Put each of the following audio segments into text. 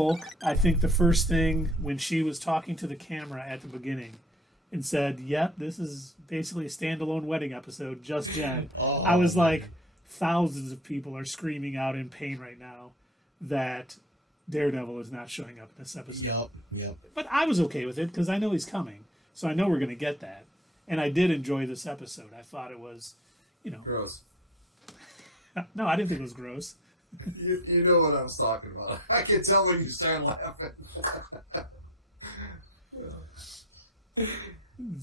Hulk, I think the first thing when she was talking to the camera at the beginning and said, "Yep, this is basically a standalone wedding episode, just Jen." Oh, I was man. like, thousands of people are screaming out in pain right now that Daredevil is not showing up in this episode. Yep. But I was okay with it because I know he's coming, so I know we're going to get that. And I did enjoy this episode. I thought it was, Gross. No, I didn't think it was gross. You know what I was talking about. I can tell when you start laughing.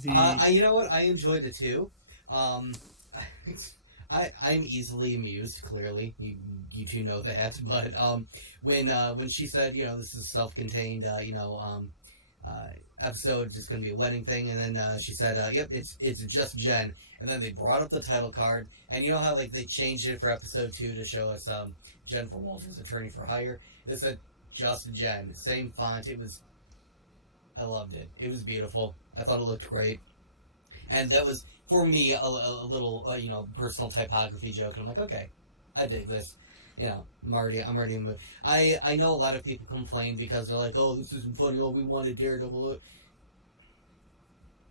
You know what? I enjoyed it too. I'm easily amused. Clearly, you two know that. But when she said, this is a self-contained, episode, just going to be a wedding thing, and then she said, "Yep, it's just Jen." And then they brought up the title card, and you know how they changed it for episode 2 to show us Jennifer Walters, attorney for hire. They said just Jen, same font. I loved it. It was beautiful. I thought it looked great, and that was for me a little personal typography joke. And I'm like, okay, I dig this. I'm already in the mood. I know a lot of people complain because they're like, oh, this isn't funny. Oh, we wanted Daredevil.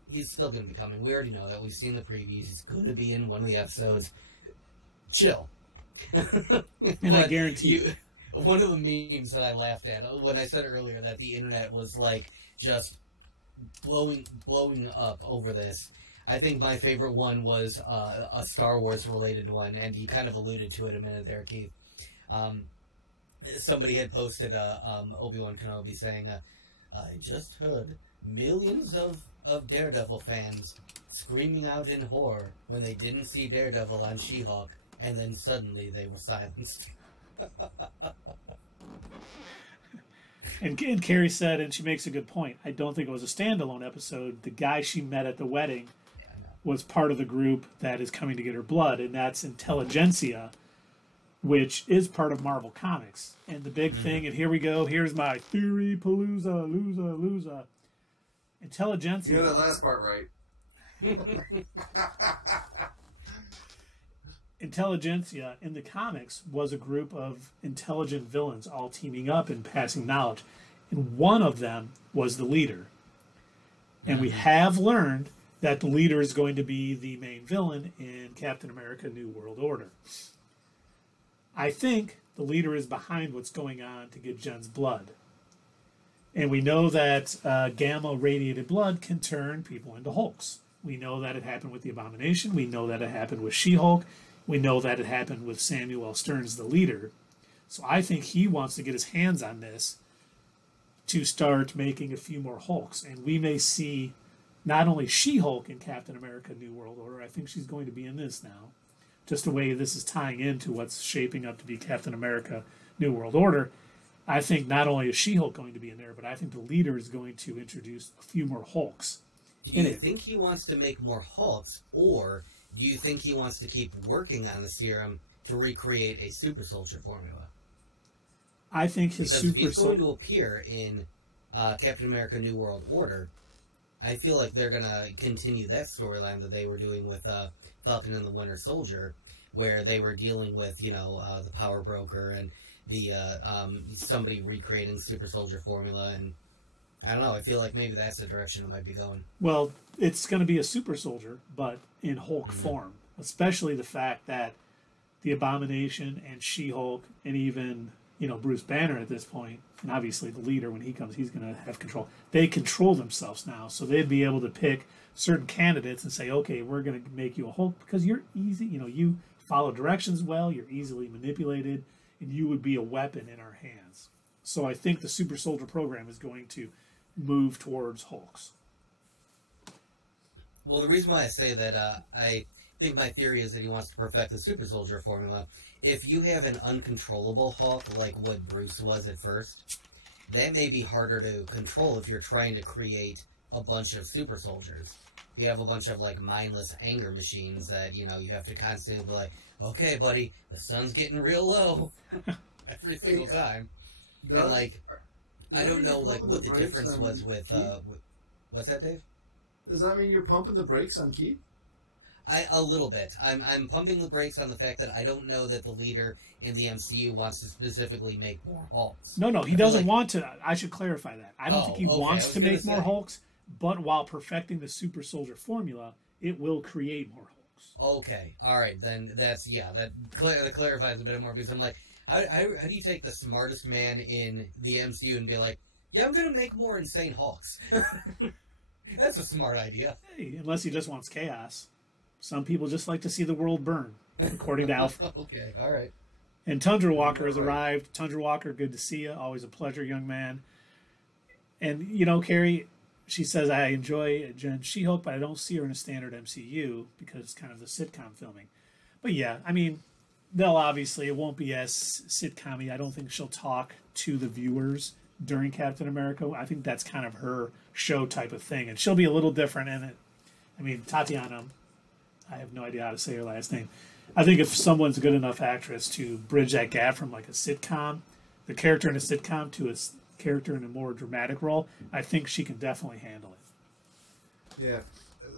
He's still going to be coming. We already know that. We've seen the previews. He's going to be in one of the episodes. Chill. And I guarantee you. One of the memes that I laughed at when I said earlier that the internet was just blowing up over this. I think my favorite one was a Star Wars related one, and you kind of alluded to it a minute there, Keith. Somebody had posted Obi-Wan Kenobi saying, "I just heard millions of Daredevil fans screaming out in horror when they didn't see Daredevil on She-Hulk, and then suddenly they were silenced." And Carrie said, and she makes a good point, I don't think it was a standalone episode. The guy she met at the wedding was part of the group that is coming to get her blood, and that's Intelligentsia, which is part of Marvel Comics. And the big thing, and here we go, here's my theory, palooza, loser. Intelligentsia. You got that last part right. Intelligentsia in the comics was a group of intelligent villains all teaming up and passing knowledge. And one of them was the leader. And we have learned that the leader is going to be the main villain in Captain America New World Order. I think the leader is behind what's going on to get Jen's blood. And we know that gamma-radiated blood can turn people into Hulks. We know that it happened with the Abomination. We know that it happened with She-Hulk. We know that it happened with Samuel Stearns, the leader. So I think he wants to get his hands on this to start making a few more Hulks. And we may see not only She-Hulk in Captain America New World Order, I think she's going to be in this now. Just the way this is tying into what's shaping up to be Captain America New World Order. I think not only is She-Hulk going to be in there, but I think the leader is going to introduce a few more Hulks. Do you think he wants to make more Hulks, or do you think he wants to keep working on the serum to recreate a super soldier formula? I think his because if he's going to appear in Captain America New World Order, I feel like they're going to continue that storyline that they were doing with Falcon and the Winter Soldier, where they were dealing with, the power broker and the somebody recreating super soldier formula, and I don't know, I feel like maybe that's the direction it might be going. Well, it's going to be a super soldier, but in Hulk form, especially the fact that the Abomination and She-Hulk and even, Bruce Banner at this point, and obviously the leader, when he comes, he's going to have control. They control themselves now, so they'd be able to pick certain candidates and say, okay, we're going to make you a Hulk because you're easy, you follow directions well, you're easily manipulated, and you would be a weapon in our hands. So I think the super soldier program is going to move towards Hulks. Well, the reason why I say that, I think my theory is that he wants to perfect the super soldier formula. If you have an uncontrollable Hulk, like what Bruce was at first, that may be harder to control if you're trying to create a bunch of super soldiers. You have a bunch of, mindless anger machines that, you have to constantly be like, okay, buddy, the sun's getting real low every single time. And, I don't know, what the difference was with, what's that, Dave? Does that mean you're pumping the brakes on Keith? A little bit. I'm pumping the brakes on the fact that I don't know that the leader in the MCU wants to specifically make more Hulks. No, he doesn't want to. I should clarify that. I don't think he wants to make more Hulks, but while perfecting the super soldier formula, it will create more Hulks. Okay, all right, then that clarifies a bit more, because I'm like, how do you take the smartest man in the MCU and be like, yeah, I'm going to make more insane Hulks? That's a smart idea. Hey, unless he just wants chaos. Some people just like to see the world burn, according to Alfred. Okay, all right. And Tundra Walker has arrived. Tundra Walker, good to see you. Always a pleasure, young man. And, you know, Carrie, she says, I enjoy Jen She-Hulk, but I don't see her in a standard MCU because it's kind of the sitcom filming. But yeah, I mean, it won't be as sitcom-y. I don't think she'll talk to the viewers during Captain America. I think that's kind of her show type of thing. And she'll be a little different in it. I mean, Tatiana, I have no idea how to say her last name. I think if someone's a good enough actress to bridge that gap from like a sitcom, the character in a sitcom, to a character in a more dramatic role, I think she can definitely handle it. Yeah.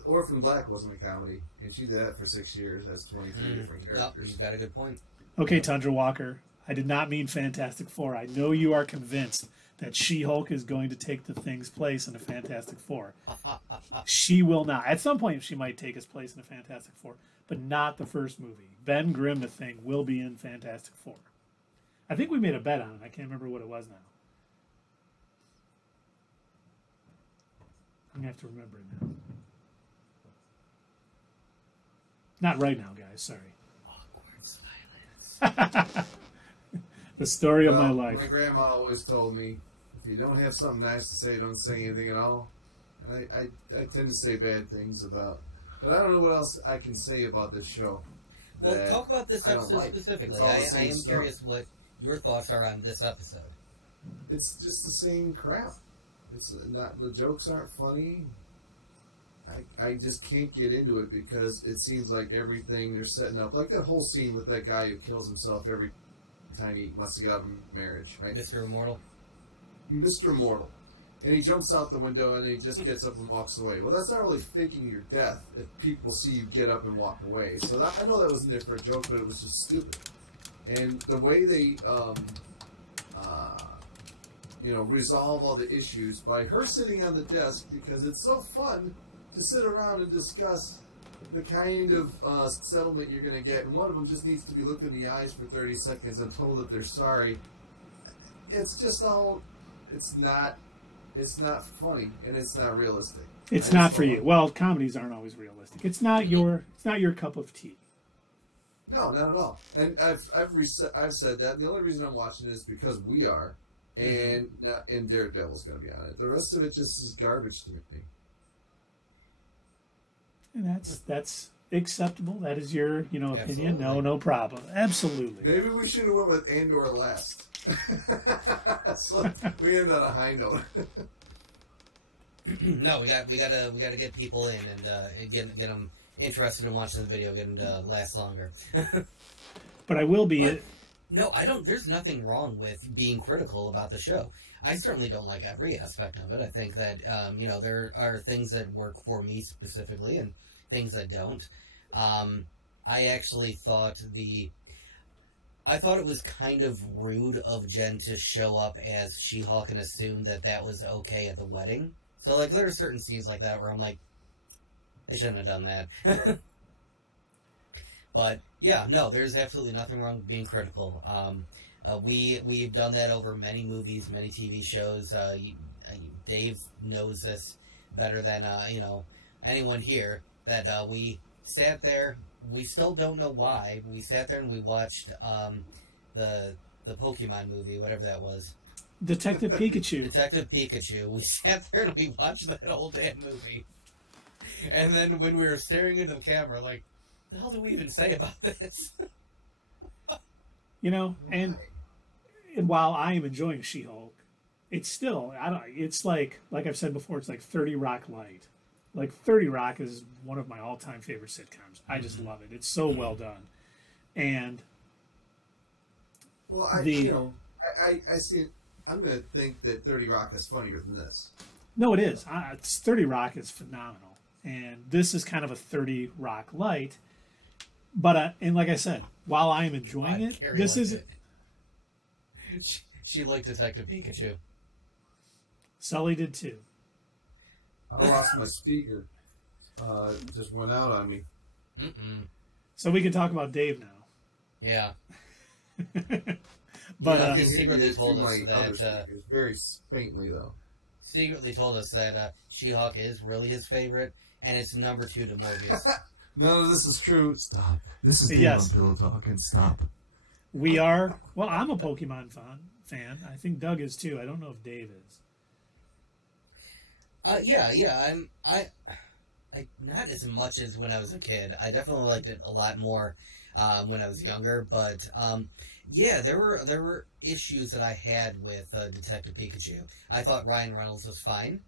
Orphan Black wasn't a comedy, and she did that for 6 years. That's 23 different characters. You've got a good point. Okay, Tundra Walker, I did not mean Fantastic Four. I know you are convinced that She-Hulk is going to take the Thing's place in a Fantastic Four. She will not. At some point, she might take his place in a Fantastic Four, but not the first movie. Ben Grimm, the Thing, will be in Fantastic Four. I think we made a bet on it. I can't remember what it was now. I'm going to have to remember it now. Not right now, guys. Sorry. Awkward silence. The story of my life. My grandma always told me, if you don't have something nice to say, don't say anything at all. And I tend to say bad things about, but I don't know what else I can say about this show. Well, talk about this episode specifically. I am stuff. curious what your thoughts are on this episode. It's just the same crap. It's not, the jokes aren't funny. I just can't get into it because it seems like everything they're setting up, like that whole scene with that guy who kills himself every time he wants to get out of marriage, right? Mr. Immortal. Mr. Immortal. And he jumps out the window and he just gets up and walks away. Well, that's not really faking your death if people see you get up and walk away. So I know that wasn't there for a joke, but it was just stupid. And the way they, resolve all the issues by her sitting on the desk, because it's so fun to sit around and discuss the kind of settlement you're going to get. And one of them just needs to be looked in the eyes for 30 seconds and told that they're sorry. It's just all, it's not funny, and it's not realistic. It's not for you. Well, comedies aren't always realistic. It's not your cup of tea. No, not at all. And I've said that. And the only reason I'm watching it is because we are, and Daredevil's going to be on it. The rest of it just is garbage to me. And that's acceptable. That is your opinion. Absolutely. No problem. Absolutely. Maybe we should have went with Andor last. So we ended on a high note. No, we got to get people in and get them interested in watching the video, get them to last longer. But I will be. No, I don't. There's nothing wrong with being critical about the show. I certainly don't like every aspect of it. I think that there are things that work for me specifically and things that don't. I actually thought it was kind of rude of Jen to show up as She-Hulk and assume that was okay at the wedding. So, like, there are certain scenes like that where I'm like, they shouldn't have done that. But, yeah, no, there's absolutely nothing wrong with being critical. We've done that over many movies, many TV shows. Dave knows this better than, anyone here, that we sat there. We still don't know why. We sat there and we watched the Pokemon movie, whatever that was. Detective Pikachu. Detective Pikachu. We sat there and we watched that whole damn movie. And then when we were staring into the camera, like, what the hell do we even say about this? And while I am enjoying She-Hulk, it's still, it's like I've said before, it's like 30 Rock light. Like 30 Rock is one of my all-time favorite sitcoms. I just love it. It's so well done. And I see it. I'm going to think that 30 Rock is funnier than this. No, it is. 30 Rock is phenomenal. and this is kind of a 30 Rock light. But and like I said, while I am enjoying it, Carrie this liked is it. She liked Detective Pikachu. Sully did too. I lost my speaker. Just went out on me. So we can talk about Dave now. Yeah. But I he can hear secretly you told through us my that other speakers, very faintly though. secretly told us that She-Hulk is really his favorite, and it's number 2 to Morbius. No, this is true. Stop. This is Dave Yes. on Pillow Talk, and stop. we are. Well, I'm a Pokemon fan. I think Doug is too. I don't know if Dave is. Yeah. I not as much as when I was a kid. I definitely liked it a lot more when I was younger. But yeah, there were issues that I had with Detective Pikachu. I thought Ryan Reynolds was fine.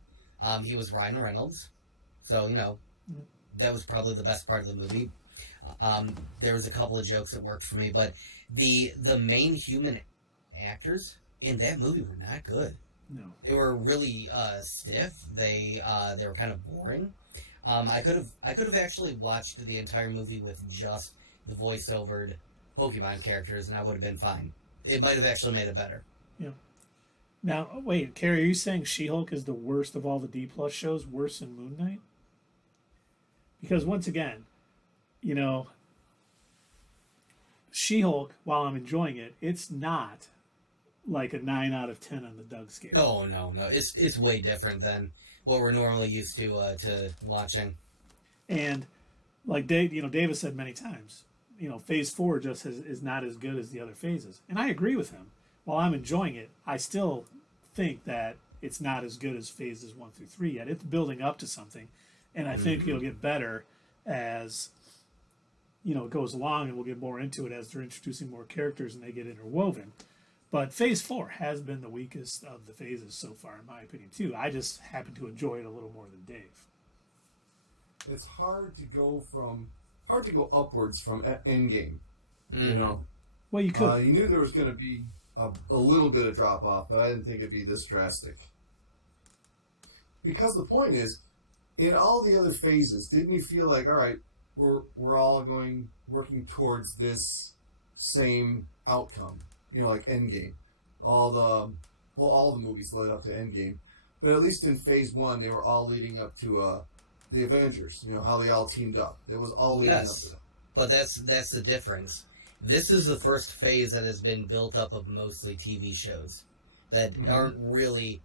He was Ryan Reynolds, so that was probably the best part of the movie. There was a couple of jokes that worked for me, but the main human actors in that movie were not good. No. They were really stiff. They were kind of boring. I could have actually watched the entire movie with just the voice-overed Pokemon characters, and I would have been fine. It might have actually made it better. Yeah. Now, wait, Carrie, are you saying She-Hulk is the worst of all the D+ shows, worse than Moon Knight? Because once again, She-Hulk, while I'm enjoying it, it's not like a 9 out of 10 on the Doug scale. No. It's way different than what we're normally used to watching. And like Davis said many times, Phase 4 just is not as good as the other phases. And I agree with him. While I'm enjoying it, I still think that it's not as good as phases 1 through 3 yet. It's building up to something. And I think it'll get better as it goes along, and we'll get more into it as they're introducing more characters and they get interwoven. But Phase 4 has been the weakest of the phases so far, in my opinion, too. I just happen to enjoy it a little more than Dave. It's hard to go upwards from Endgame. Well, you could. You knew there was going to be a little bit of drop off, but I didn't think it'd be this drastic. Because the point is, in all the other phases, didn't you feel like, all right, we're all working towards this same outcome? Like Endgame. All the movies led up to Endgame. But at least in Phase 1, they were all leading up to the Avengers. How they all teamed up. It was all leading up to them. But that's the difference. This is the first phase that has been built up of mostly TV shows that aren't really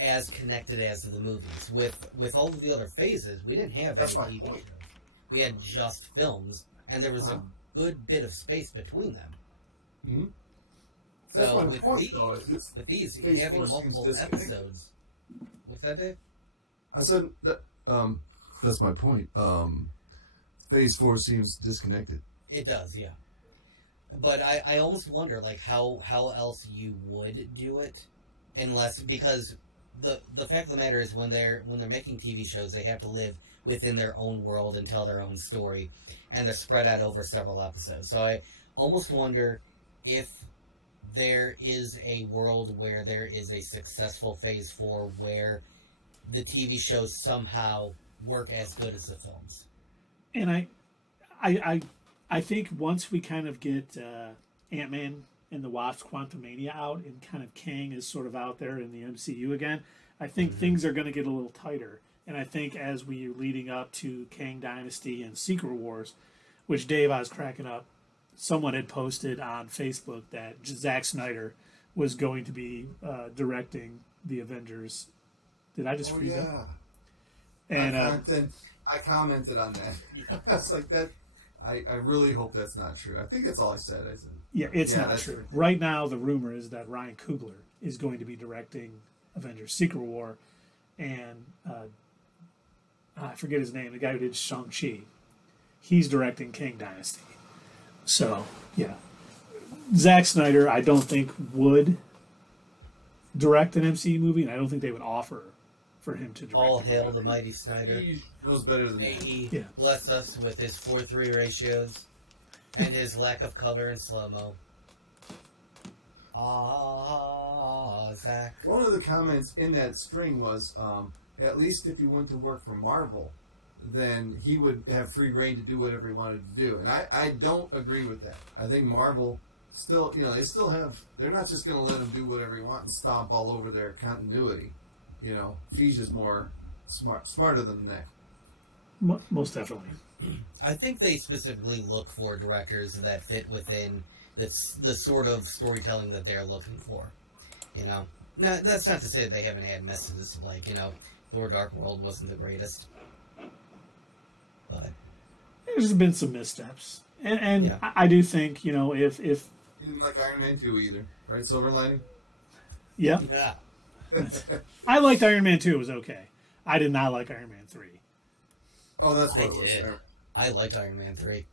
as connected as the movies. With all of the other phases, we didn't have any TV shows. We had just films, and there was a good bit of space between them. Mm-hmm. So with these having multiple episodes. What's that, Dave? I said that. That's my point. Phase 4 seems disconnected. It does, yeah. But I almost wonder how else you would do it, because the fact of the matter is when they're making TV shows, they have to live within their own world and tell their own story, and they're spread out over several episodes. So I almost wonder if there is a world where there is a successful Phase 4 where the TV shows somehow work as good as the films. And I think once we kind of get Ant-Man and the Wasp: Quantumania out, and kind of Kang is sort of out there in the MCU again, I think things are going to get a little tighter. And I think as we are leading up to Kang Dynasty and Secret Wars, which Dave, I was cracking up, someone had posted on Facebook that Zack Snyder was going to be directing the Avengers. Did I just freeze up? And I commented on that. That's like that. I really hope that's not true. I think that's all I said. I said, yeah, it's not true. Right now, the rumor is that Ryan Coogler is going to be directing Avengers: Secret War, and I forget his name. The guy who did Shang-Chi, he's directing Kang Dynasty. So yeah, Zack Snyder, I don't think would direct an MCU movie, and I don't think they would offer for him to direct. All hail the mighty Snyder. He knows better than May me. he bless us with his 4:3 ratios and his lack of color in slow-mo. Zach. One of the comments in that string was, at least if he went to work for Marvel, then he would have free reign to do whatever he wanted to do. And I don't agree with that. I think Marvel still, they're not just going to let him do whatever he wants and stomp all over their continuity. Feige is more smarter than that. Most definitely. I think they specifically look for directors that fit within the sort of storytelling that they're looking for. No, that's not to say that they haven't had messes. Like, Thor: Dark World wasn't the greatest. But there's been some missteps. And I do think, if... You didn't like Iron Man 2 either, right, Silver Lining? Yep. Yeah. I liked Iron Man 2. It was okay. I did not like Iron Man 3. Oh, that's what I it was. did. I liked Iron Man 3.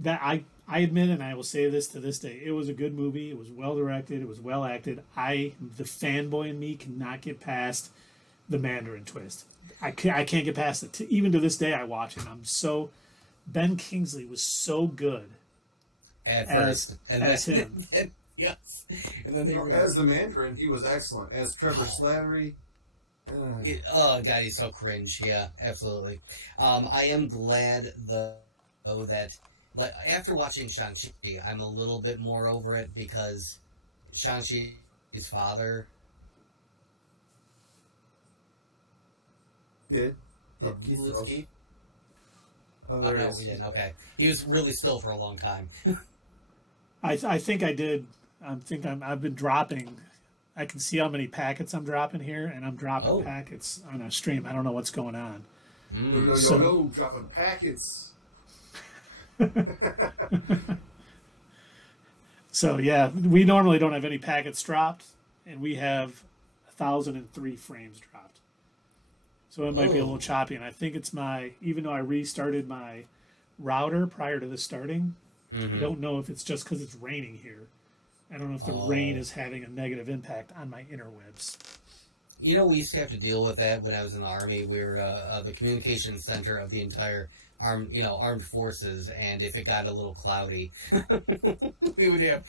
That I admit, and I will say this to this day, it was a good movie. It was well directed. It was well acted. The fanboy in me cannot get past the Mandarin twist. I can't get past it. Even to this day, I watch it. Ben Kingsley was so good At first. And as then, him. Yes. And then as the Mandarin, he was excellent. As Trevor Slattery... oh God, he's so cringe. Yeah, absolutely. I am glad though that after watching Shang-Chi, I'm a little bit more over it because Shang-Chi's father did. did we lose Keith? Oh, No, we didn't. Okay, he was really still for a long time. I think I did. I've been dropping. I can see how many packets I'm dropping here, and I'm dropping packets on a stream. I don't know what's going on. Yo, dropping packets. So yeah, we normally don't have any packets dropped, and we have 1,003 frames dropped. So it might be a little choppy, and I think it's even though I restarted my router prior to this starting, I don't know if it's just because it's raining here. I don't know if the rain is having a negative impact on my interwebs. We used to have to deal with that when I was in the Army. We were the communications center of the entire armed forces, and if it got a little cloudy, we'd have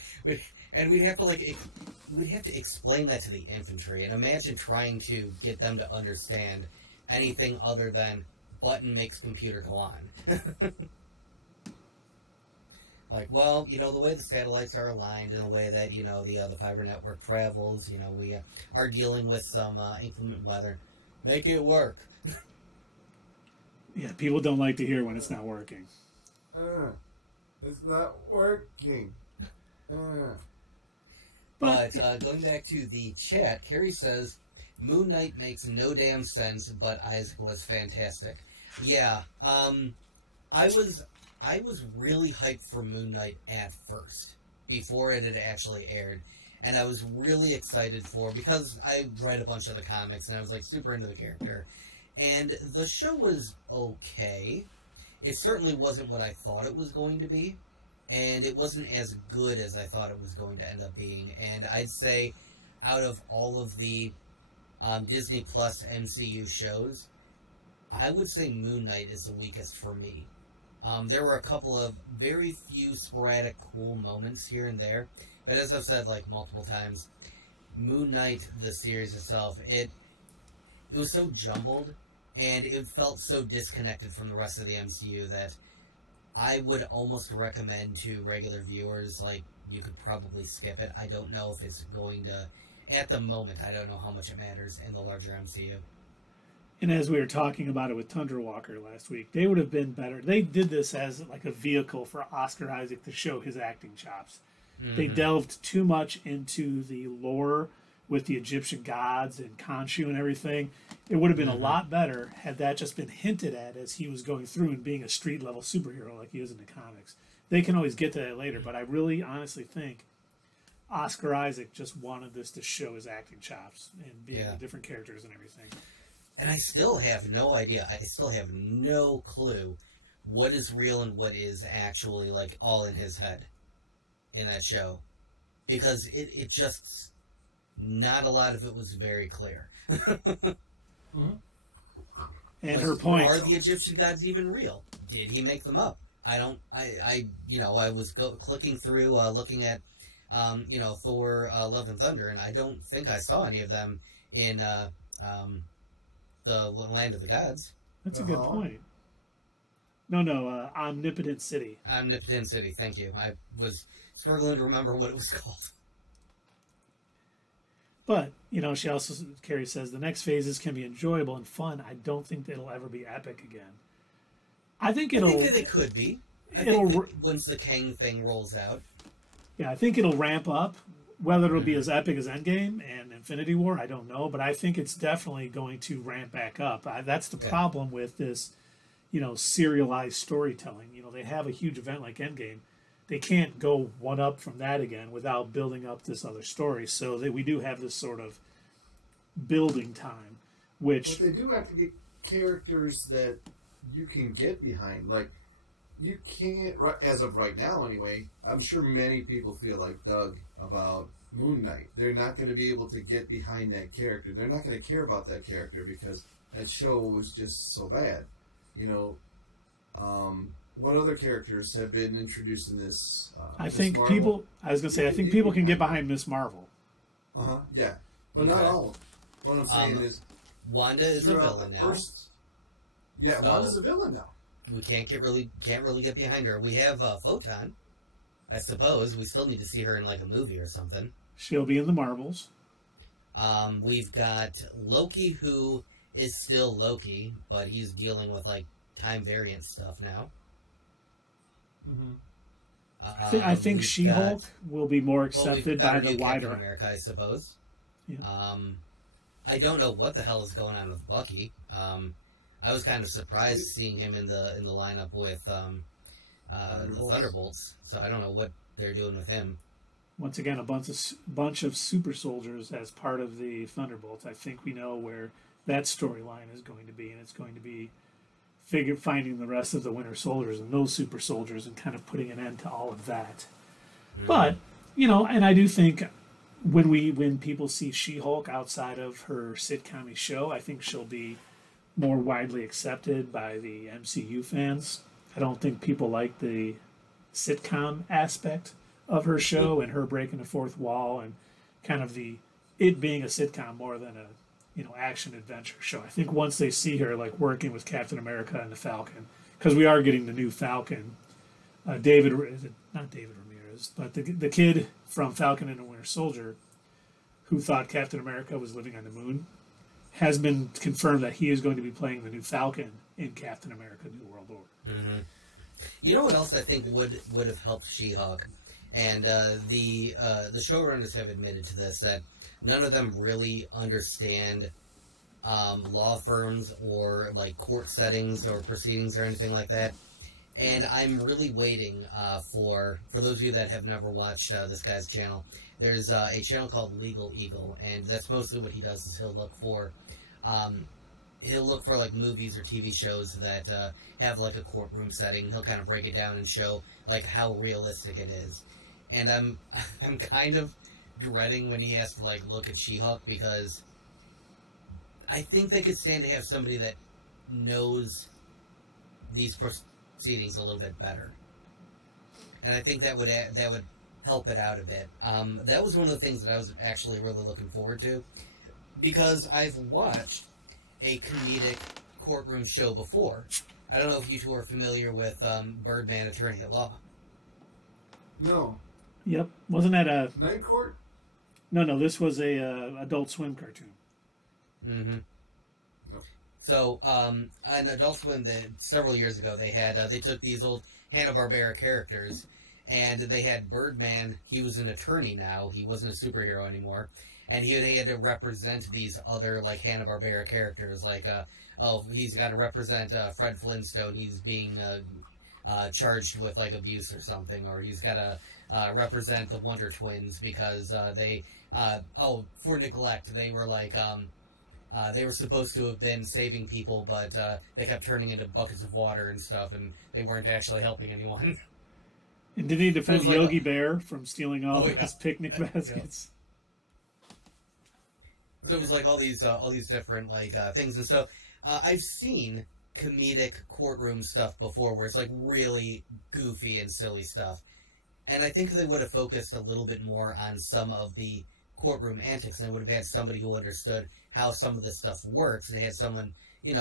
to explain that to the infantry. And imagine trying to get them to understand anything other than button makes computer go on. Like, well, the way the satellites are aligned and the way that, the fiber network travels, we are dealing with some inclement weather. Make it work. Yeah, people don't like to hear when it's not working. It's not working. But going back to the chat, Carrie says, Moon Knight makes no damn sense, but Isaac was fantastic. Yeah, I was really hyped for Moon Knight at first, before it had actually aired. And I was really excited because I read a bunch of the comics, and I was, super into the character. And the show was okay. It certainly wasn't what I thought it was going to be. And it wasn't as good as I thought it was going to end up being. And I'd say, out of all of the Disney Plus MCU shows, I would say Moon Knight is the weakest for me. There were a couple of very few sporadic cool moments here and there, but as I've said multiple times, Moon Knight, the series itself, it was so jumbled, and it felt so disconnected from the rest of the MCU that I would almost recommend to regular viewers, you could probably skip it. I don't know if it's going to, at the moment, I don't know how much it matters in the larger MCU. And as we were talking about it with Tundra Walker last week, they would have been better. They did this as a vehicle for Oscar Isaac to show his acting chops. Mm-hmm. They delved too much into the lore with the Egyptian gods and Khonshu and everything. It would have been a lot better had that just been hinted at as he was going through and being a street-level superhero like he is in the comics. They can always get to that later, but I really honestly think Oscar Isaac just wanted this to show his acting chops and being the different characters and everything. And I still have no idea. I still have no clue what is real and what is actually, all in his head in that show. Because it just... Not a lot of it was very clear. And her point... Are the Egyptian gods even real? Did he make them up? I was clicking through, looking at, Thor, Love and Thunder, and I don't think I saw any of them in, the Land of the Gods. That's a good point. No, Omnipotent City. Omnipotent City, thank you. I was struggling to remember what it was called. But, she also, Carrie says, the next phases can be enjoyable and fun. I don't think it'll ever be epic again. I think they could be. I think once the Kang thing rolls out. Yeah, I think it'll ramp up. Whether it'll be as epic as Endgame and Infinity War, I don't know. But I think it's definitely going to ramp back up. That's the problem with this, serialized storytelling. They have a huge event like Endgame. They can't go one up from that again without building up this other story. So that we do have this sort of building time, which... But they do have to get characters that you can get behind. Like, you can't, as of right now anyway, I'm sure many people feel like Doug about Moon Knight. They're not going to be able to get behind that character. They're not going to care about that character because that show was just so bad. What other characters have been introduced in this? I think people can get behind Miss Marvel. Yeah. But not all. What I'm saying is... Wanda is a villain now. Wanda's a villain now. We can't really get behind her. We have Photon, I suppose. We still need to see her in like a movie or something. She'll be in the Marvels. We've got Loki, who is still Loki, but he's dealing with like time variant stuff now. I think She-Hulk will be more accepted by the wider Captain America, I suppose. Yeah. I don't know what the hell is going on with Bucky. I was kind of surprised seeing him in the lineup with the Thunderbolts. So I don't know what they're doing with him. Once again, a bunch of super soldiers as part of the Thunderbolts. I think we know where that storyline is going to be, and it's going to be finding the rest of the Winter Soldiers and those super soldiers and kind of putting an end to all of that. But and I do think when people see She-Hulk outside of her sitcom show, I think she'll be more widely accepted by the MCU fans. I don't think people like the sitcom aspect of her show and her breaking the fourth wall and kind of it being a sitcom more than a action adventure show. I think once they see her like working with Captain America and the Falcon, because we are getting the new Falcon, not David Ramirez, but the kid from Falcon and the Winter Soldier, who thought Captain America was living on the moon, has been confirmed that he is going to be playing the new Falcon in Captain America: New World Order. Mm-hmm. You know what else I think would have helped She-Hulk, and the showrunners have admitted to this, that none of them really understand law firms or like court settings or proceedings or anything like that. And I'm really waiting for those of you that have never watched this guy's channel. There's a channel called Legal Eagle, and that's mostly what he does. Is he'll look for like movies or TV shows that have like a courtroom setting. He'll kind of break it down and show like how realistic it is. And I'm kind of dreading when he has to like look at She-Hulk, because I think they could stand to have somebody that knows these proceedings a little bit better, and I think that would help it out a bit. That was one of the things that I was actually really looking forward to, because I've watched a comedic courtroom show before. I don't know if you two are familiar with Birdman Attorney at Law. No. Yep. Wasn't that a Night Court? No. This was a Adult Swim cartoon. Mm-hmm. No. So, on Adult Swim, several years ago, they took these old Hanna-Barbera characters, and they had Birdman. He was an attorney now. He wasn't a superhero anymore. And they had to represent these other, like, Hanna-Barbera characters. Like, he's got to represent Fred Flintstone. He's being charged with, like, abuse or something. Or he's got to represent the Wonder Twins because for neglect, they were, like, they were supposed to have been saving people, but they kept turning into buckets of water and stuff, and they weren't actually helping anyone. And did he defend Yogi Bear from stealing all his picnic baskets? So it was like all these different like things and stuff. I've seen comedic courtroom stuff before, where it's like really goofy and silly stuff, and I think they would have focused a little bit more on some of the courtroom antics, and they would have had somebody who understood how some of this stuff works, and they had someone,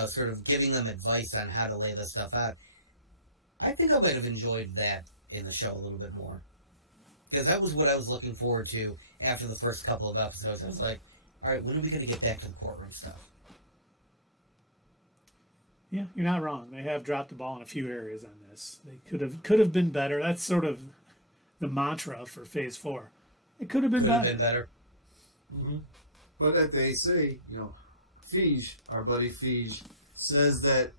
sort of giving them advice on how to lay this stuff out. I think I might have enjoyed that in the show a little bit more. Because that was what I was looking forward to after the first couple of episodes. I was like, alright, when are we going to get back to the courtroom stuff? Yeah, you're not wrong. They have dropped the ball in a few areas on this. They could have been better. That's sort of the mantra for Phase 4. It could have been better. Mm-hmm. But they say, Fige, our buddy Fige, says that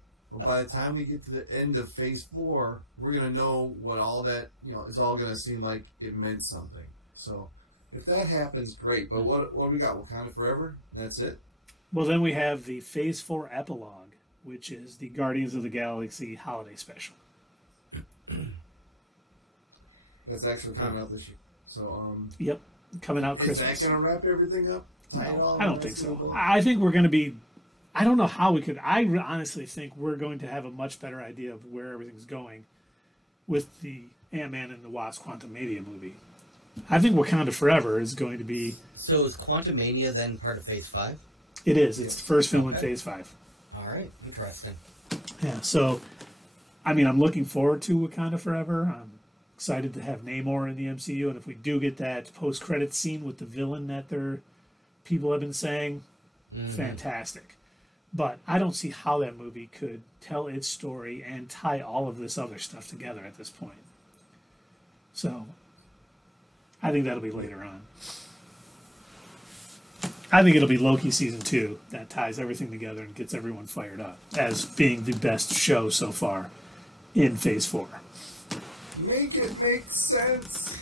by the time we get to the end of Phase 4, we're going to know what all that, it's all going to seem like it meant something. So, if that happens, great. But what do we got? Wakanda Forever? That's it? Well, then we have the Phase 4 epilogue, which is the Guardians of the Galaxy holiday special. That's actually coming out this year. So, yep, coming out is Christmas. Is that going to wrap everything up? No, I don't think so. I think we're going to be... I don't know how we could... I honestly think we're going to have a much better idea of where everything's going with the Ant-Man and the Wasp Quantumania movie. I think Wakanda Forever is going to be... So is Quantumania then part of Phase 5? It is. It's the first film in Phase 5. All right. Interesting. Yeah, so... I mean, I'm looking forward to Wakanda Forever. I'm excited to have Namor in the MCU, and if we do get that post-credit scene with the villain that people have been saying, fantastic. But I don't see how that movie could tell its story and tie all of this other stuff together at this point. So, I think that'll be later on. I think it'll be Loki Season 2 that ties everything together and gets everyone fired up as being the best show so far in Phase 4. Make it make sense.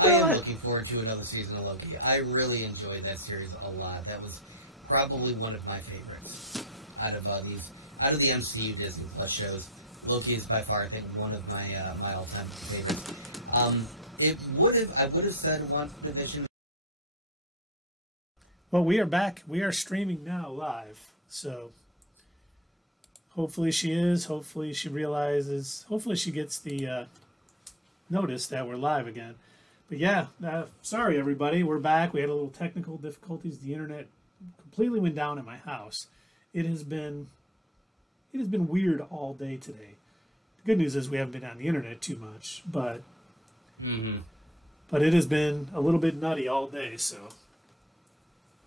I am looking forward to another season of Loki. I really enjoyed that series a lot. That was probably one of my favorites out of the MCU Disney Plus shows. Loki is by far, I think, one of my all-time favorites. I would have said WandaVision. Well, we are back. We are streaming now live. So hopefully she is. Hopefully she realizes. Hopefully she gets the notice that we're live again. But yeah, sorry everybody. We're back. We had a little technical difficulties. The internet completely went down at my house. It has been weird all day today. The good news is we haven't been on the internet too much, but it has been a little bit nutty all day. So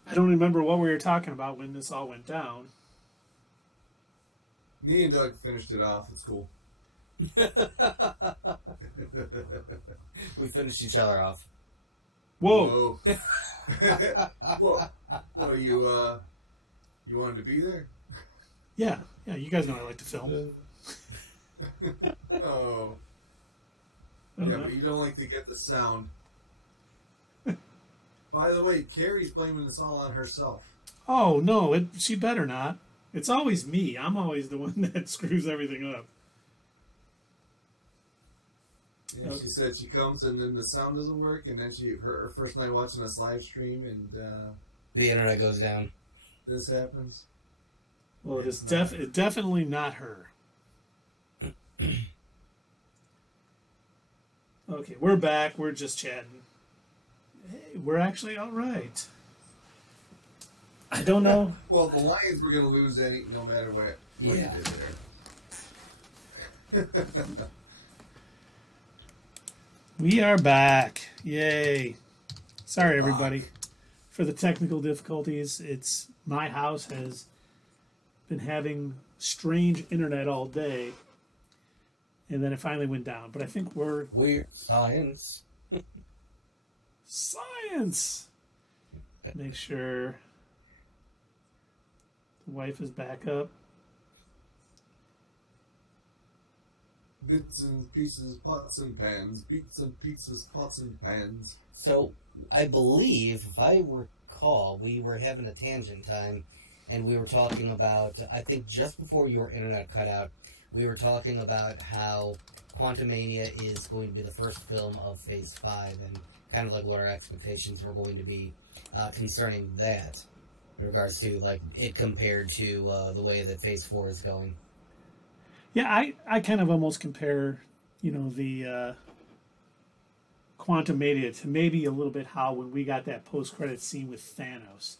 I don't remember what we were talking about when this all went down. Me and Doug finished it off. It's cool. We finished each other off. Whoa. Whoa. Well, you wanted to be there? Yeah, you guys know I like to film. Oh. Yeah, but you don't like to get the sound. By the way, Carrie's blaming this all on herself. Oh, no, she better not. It's always me. I'm always the one that screws everything up. Yeah, she said she comes and then the sound doesn't work, and then her first night watching us live stream, and the internet goes down. This happens. Well, it's definitely not her. Okay, we're back. We're just chatting. Hey, we're actually all right. I don't know. Well, the Lions were going to lose no matter what you did there. We are back. Yay. Sorry, everybody, for the technical difficulties. My house has been having strange internet all day, and then it finally went down. But I think we're science. Science. Make sure the wife is back up. Bits and pieces, pots and pans. Bits and pieces, pots and pans. So, I believe, if I recall, we were having a tangent time, and we were talking about, I think just before your internet cut out, we were talking about how Quantumania is going to be the first film of Phase 5, and kind of like what our expectations were going to be concerning that, in regards to, like, it compared to the way that Phase 4 is going. Yeah, I kind of almost compare, the Quantum Mania to maybe a little bit how when we got that post-credit scene with Thanos,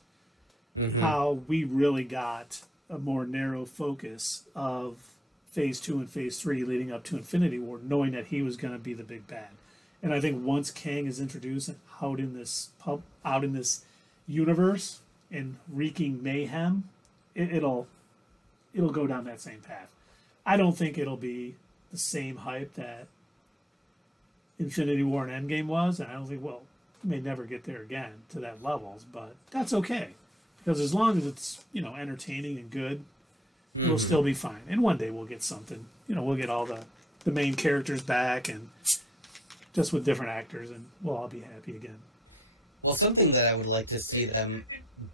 how we really got a more narrow focus of Phase 2 and Phase 3 leading up to Infinity War, knowing that he was going to be the big bad. And I think once Kang is introduced out in this universe and wreaking mayhem, it'll go down that same path. I don't think it'll be the same hype that Infinity War and Endgame was, and I don't think it may never get there again to that levels, but that's okay. Because as long as it's, entertaining and good, we'll still be fine. And one day we'll get something. We'll get all the main characters back and just with different actors, and we'll all be happy again. Well, something that I would like to see them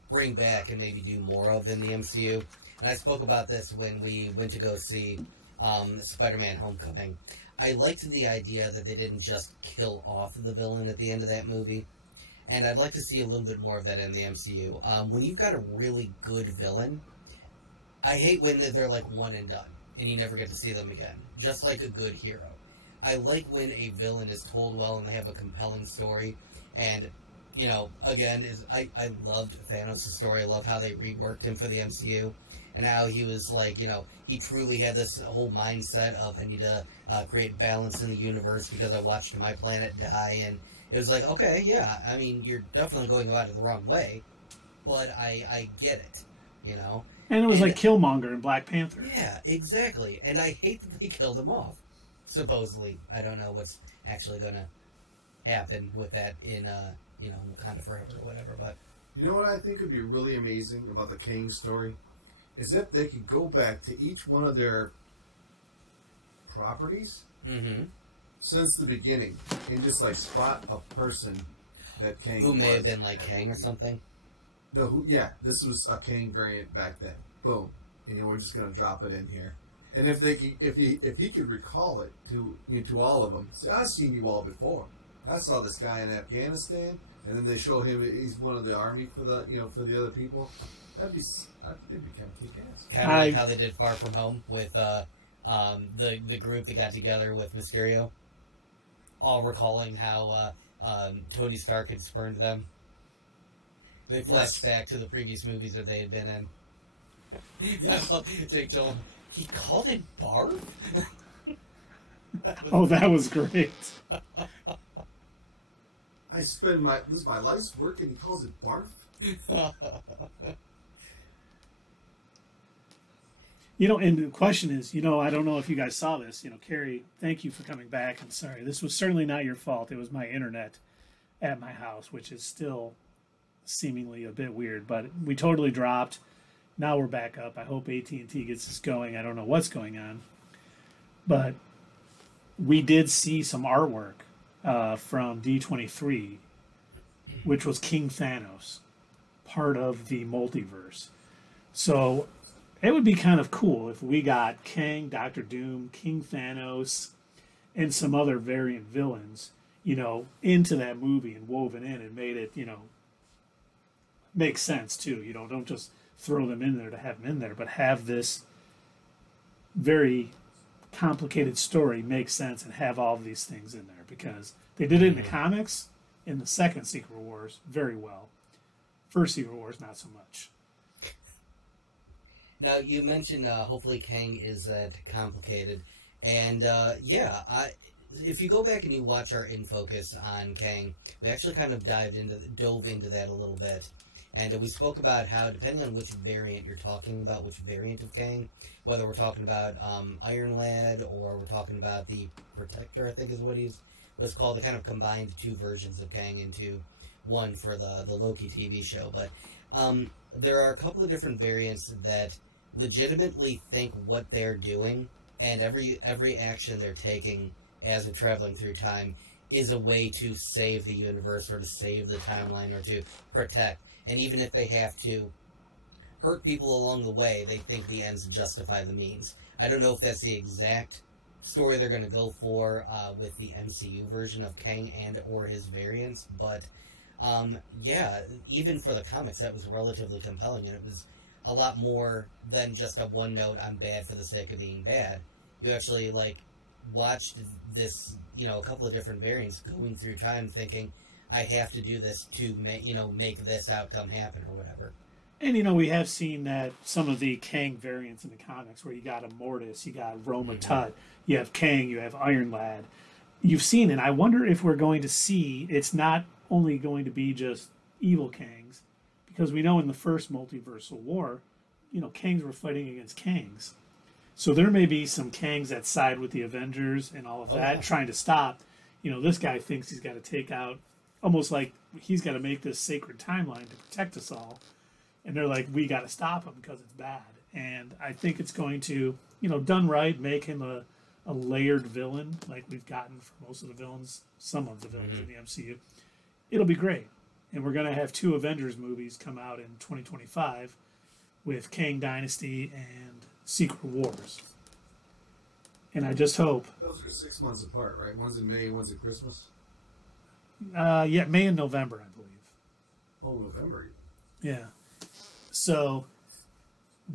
bring back and maybe do more of in the MCU, and I spoke about this when we went to go see Spider-Man Homecoming. I liked the idea that they didn't just kill off the villain at the end of that movie, and I'd like to see a little bit more of that in the MCU. When you've got a really good villain, I hate when they're like one and done, and you never get to see them again, just like a good hero. I like when a villain is told well and they have a compelling story, and, again, I loved Thanos' story. I love how they reworked him for the MCU, and how he was like, he truly had this whole mindset of, I need to create balance in the universe because I watched my planet die, and it was like, okay, yeah, I mean, you're definitely going about it the wrong way, but I get it, And it was like Killmonger in Black Panther. Yeah, exactly. And I hate that they killed him off. Supposedly, I don't know what's actually going to happen with that in, Wakanda Forever or whatever. But you know what I think would be really amazing about the Kang story is if they could go back to each one of their properties since the beginning and just like spot a person that Kang who may have been like Kang or something. No, this was a Kang variant back then. Boom, and we're just going to drop it in here. And if he could recall it to all of them, see, I've seen you all before. I saw this guy in Afghanistan, and then they show him he's one of the army for the for the other people. That'd be kind of kick-ass. Kind of like how they did Far From Home with the group that got together with Mysterio, all recalling how Tony Stark had spurned them. They flashed back to the previous movies that they had been in. Yes. I love Jake Gyllenhaal. He called it barf? That was great. I spend this is my life's work, and he calls it barf. And the question is, I don't know if you guys saw this. Carrie, thank you for coming back. I'm sorry, this was certainly not your fault. It was my internet at my house, which is still seemingly a bit weird, but we totally dropped. Now we're back up. I hope AT&T gets us going. I don't know what's going on. But we did see some artwork from D23, which was King Thanos, part of the multiverse. So it would be kind of cool if we got Kang, Doctor Doom, King Thanos, and some other variant villains, into that movie and woven in and made it, make sense too. Don't just throw them in there to have them in there, but have this very complicated story make sense and have all of these things in there, because they did it in the comics in the second Secret Wars very well. First Secret Wars, not so much. Now, you mentioned hopefully Kang is that complicated, and if you go back and you watch our In Focus on Kang, we actually kind of dove into that a little bit. And we spoke about how, depending on which variant you're talking about, which variant of Kang, whether we're talking about Iron Lad or we're talking about the Protector, I think is what he was called. They kind of combined two versions of Kang into one for the Loki TV show. But there are a couple of different variants that legitimately think what they're doing, and every action they're taking as they're traveling through time is a way to save the universe or to save the timeline or to protect. And even if they have to hurt people along the way, they think the ends justify the means. I don't know if that's the exact story they're going to go for with the MCU version of Kang and or his variants, but even for the comics, that was relatively compelling, and it was a lot more than just a one-note, I'm bad for the sake of being bad. You actually, watched this, a couple of different variants going through time, thinking I have to do this to make this outcome happen or whatever. And we have seen that some of the Kang variants in the comics, where you got Immortus, you got Roma Tut, you have Kang, you have Iron Lad. You've seen it. I wonder if we're going to see, it's not only going to be just evil Kangs, because we know in the first multiversal war, Kangs were fighting against Kangs. So there may be some Kangs that side with the Avengers and all of that, trying to stop. This guy thinks he's got to take out, almost like he's got to make this sacred timeline to protect us all. And they're like, we got to stop him because it's bad. And I think it's going to, done right, make him a layered villain like we've gotten for most of the villains, some of the villains in the MCU. It'll be great. And we're going to have 2 Avengers movies come out in 2025 with Kang Dynasty and Secret Wars. And I just hope. Those are 6 months apart, right? One's in May, one's at Christmas? Yeah, May and November, I believe. Oh, November. Yeah. So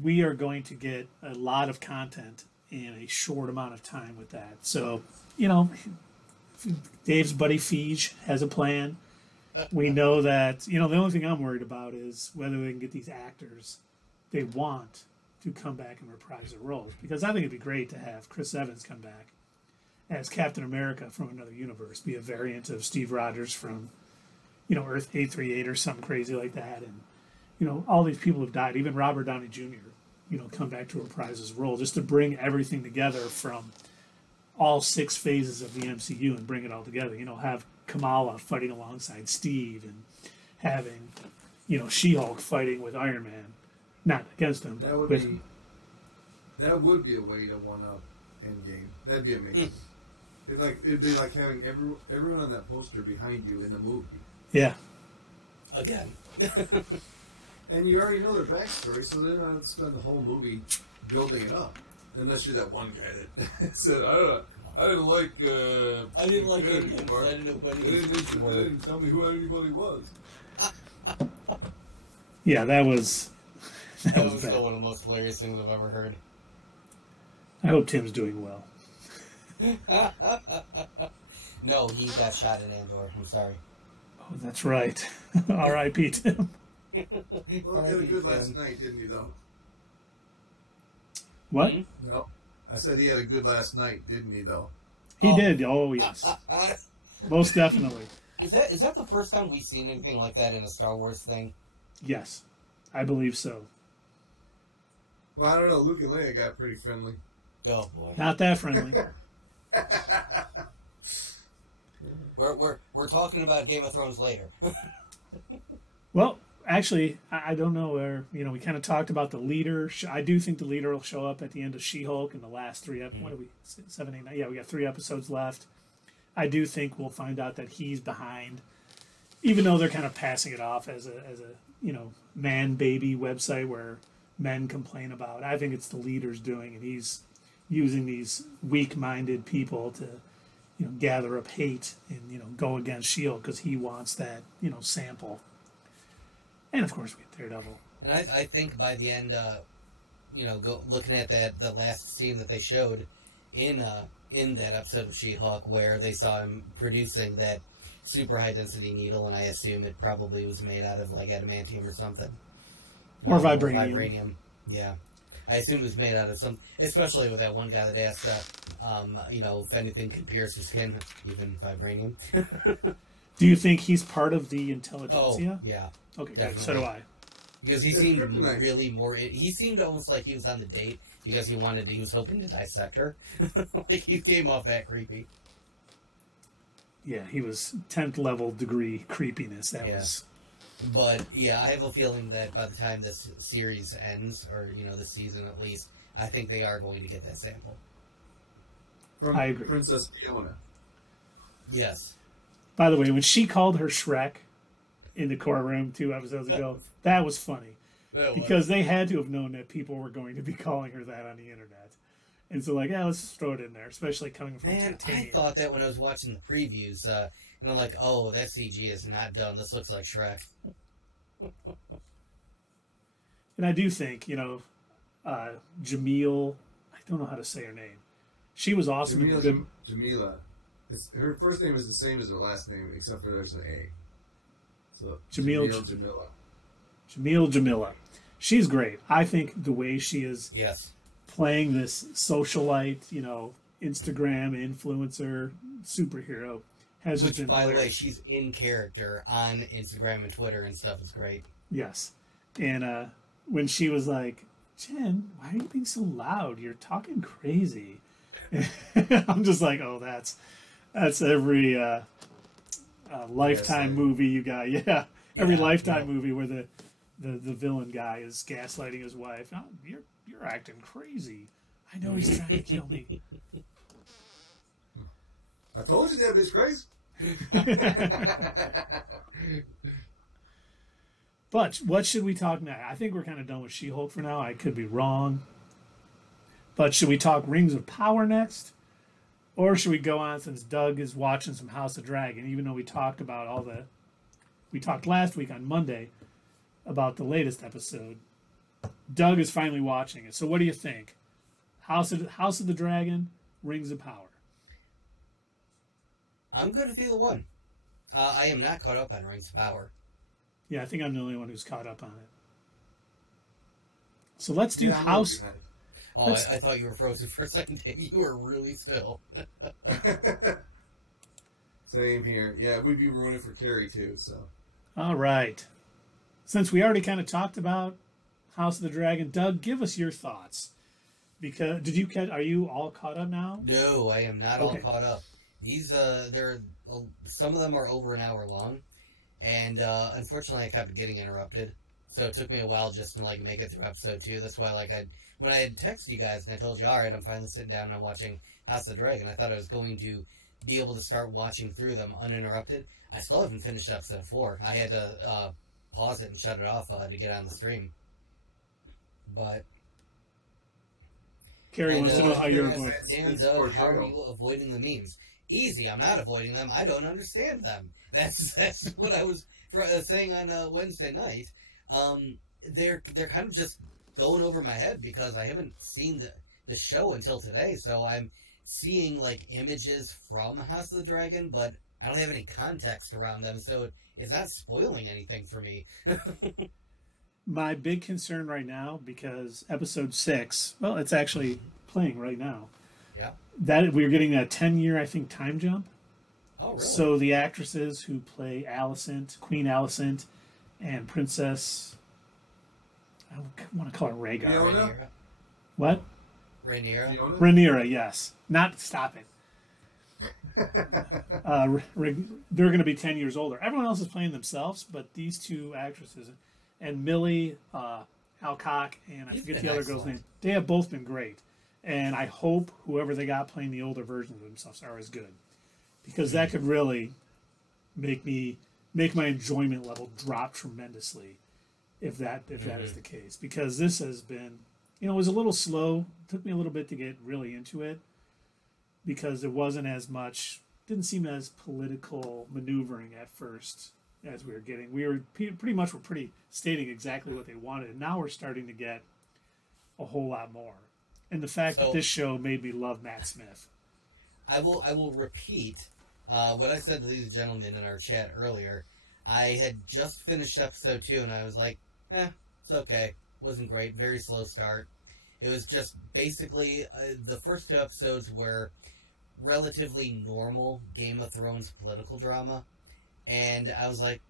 we are going to get a lot of content in a short amount of time with that. So, Dave's buddy Feige has a plan. We know that, the only thing I'm worried about is whether they can get these actors they want to come back and reprise their roles. Because I think it'd be great to have Chris Evans come back as Captain America from another universe, be a variant of Steve Rogers from, Earth 838 or something crazy like that. And, all these people have died, even Robert Downey Jr., come back to reprise his role, just to bring everything together from all 6 phases of the MCU and bring it all together. Have Kamala fighting alongside Steve and having, She-Hulk fighting with Iron Man. Not against him. That would be a way to one-up Endgame. That'd be amazing. It'd be like having everyone on that poster behind you in the movie. Yeah. Again. And you already know their backstory, so they don't have to spend the whole movie building it up. Unless you're that one guy that said, I didn't like Endgame. I didn't know they didn't tell me who anybody was. Yeah, that was one of the most hilarious things I've ever heard. I hope Tim's doing well. No, he got shot in Andor. I'm sorry. Oh, that's right. R.I.P. Tim. Well, he had a good last night, didn't he, though? What? No. I said he had a good last night, didn't he, though? He did. Oh, yes. Most definitely. Is that the first time we've seen anything like that in a Star Wars thing? Yes. I believe so. Well, I don't know. Luke and Leia got pretty friendly. Oh, boy. Not that friendly. We're talking about Game of Thrones later. Well, actually, I don't know where, we kind of talked about the leader. I do think the leader will show up at the end of She-Hulk in the last 3 episodes. What are we, 7, 8, 9? Yeah, we got 3 episodes left. I do think we'll find out that he's behind, even though they're kind of passing it off as a man-baby website where men complain about. I think it's the leader's doing, and he's using these weak-minded people to, gather up hate and, go against S.H.I.E.L.D. because he wants that, sample. And, of course, we get Daredevil. And I think by the end, looking at the last scene that they showed in that episode of She-Hulk where they saw him producing that super high-density needle, and I assume it probably was made out of, like, adamantium or something. Or vibranium. Vibranium, yeah. I assume it was made out of some, especially with that one guy that asked, if anything could pierce his skin, even vibranium. Do you think he's part of the intelligentsia? Oh, yeah. Okay, good. So do I. Because he seemed really more, he seemed almost like he was on the date because he was hoping to dissect her. Like, he came off that creepy. Yeah, he was 10th level degree creepiness. That was. But, yeah, I have a feeling that by the time this series ends, or, this season at least, I think they are going to get that sample. I agree. Princess Fiona. Yes. By the way, when she called her Shrek in the courtroom 2 episodes ago, that was funny. Because they had to have known that people were going to be calling her that on the internet. And so, like, let's just throw it in there, especially coming from Titanium. I thought that when I was watching the previews, and I'm like, oh, that CG is not done. This looks like Shrek. And I do think, Jamil, I don't know how to say her name. She was awesome. Jamila. Her first name is the same as her last name, except for there's an A. So Jamila. Jamila. She's great. I think the way she is playing this socialite, Instagram influencer superhero has just been by the way, hilarious. she's in character on Instagram and Twitter and stuff. It's great. Yes. And when she was like, Jen, why are you being so loud? You're talking crazy. I'm just like, oh, that's every Lifetime movie you got. Yeah, every Lifetime movie where the villain guy is gaslighting his wife. Oh, you're acting crazy. I know he's trying to kill me. I told you that bitch crazy. But what should we talk now? I think we're kind of done with She-Hulk for now. I could be wrong. But should we talk Rings of Power next? Or should we go on, since Doug is watching some House of Dragon, even though we talked about we talked last week on Monday about the latest episode. Doug is finally watching it. So what do you think? House of the Dragon, Rings of Power. I'm good with either one. I am not caught up on Rings of Power. Yeah, I think I'm the only one who's caught up on it. So let's do House. Oh, I thought you were frozen for a second, Dave. You were really still. Same here. Yeah, we'd be ruining for Carrie too. So. All right. Since we already kind of talked about House of the Dragon, Doug, give us your thoughts. Because are you all caught up now? No, I am not all caught up. These some of them are over an hour long, and unfortunately I kept getting interrupted. So it took me a while just to make it through episode 2. That's why when I had texted you guys and I told you, all right, I'm finally sitting down and I'm watching House of the Dragon, I thought I was going to be able to start watching through them uninterrupted. I still haven't finished episode 4. I had to pause it and shut it off to get on the stream. But Carrie wants to know how you're avoiding. Damn, Doug, how are you avoiding the memes? Easy, I'm not avoiding them. I don't understand them. That's what I was saying on Wednesday night. They're kind of just going over my head because I haven't seen the show until today. So I'm seeing images from House of the Dragon, but I don't have any context around them. So it's not spoiling anything for me. My big concern right now, because episode 6, well, it's actually playing right now. Yeah. That we're getting a 10-year, I think, time jump. Oh, really? So the actresses who play Alicent, Queen Alicent, and Princess, I want to call her Rhaegar. Rhaenyra. What? Rhaenyra. Rhaenyra, yes. Stop it. They're going to be 10 years older. Everyone else is playing themselves, but these two actresses, and Millie Alcock, and I forget the other girl's name, they have both been great. And I hope whoever they got playing the older version of themselves are as good. Because that could really make my enjoyment level drop tremendously if that is the case. Because this has been, it was a little slow. It took me a little bit to get really into it. Because it wasn't as much, didn't seem as political maneuvering at first as we were getting. We were pretty stating exactly what they wanted. And now we're starting to get a whole lot more. And the fact that this show made me love Matt Smith. I will repeat what I said to these gentlemen in our chat earlier. I had just finished episode 2 and I was like, it's okay. Wasn't great. Very slow start. It was just basically the first 2 episodes were relatively normal Game of Thrones political drama. And I was like,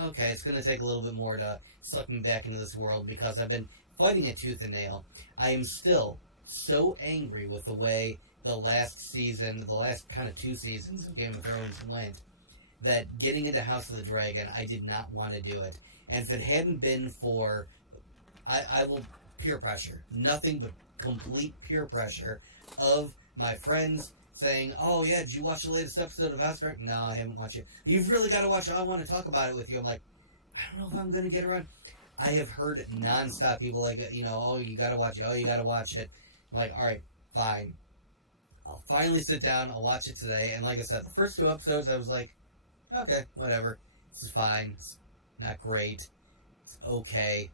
okay, it's going to take a little bit more to suck me back into this world because I've been fighting it tooth and nail. I am still so angry with the way the last season, the last kind of 2 seasons of Game of Thrones went, that getting into House of the Dragon, I did not want to do it. And if it hadn't been for, I will peer pressure, nothing but complete peer pressure of my friends saying, oh yeah, did you watch the latest episode of House of the Dragon? No, I haven't watched it. You've really got to watch it. I want to talk about it with you. I'm like, I don't know if I'm going to get around. I have heard nonstop people oh, you gotta watch it. Oh, you gotta watch it. I'm like, alright, fine. I'll finally sit down. I'll watch it today. And like I said, the first 2 episodes, I was like, okay, whatever. This is fine. It's not great. It's okay.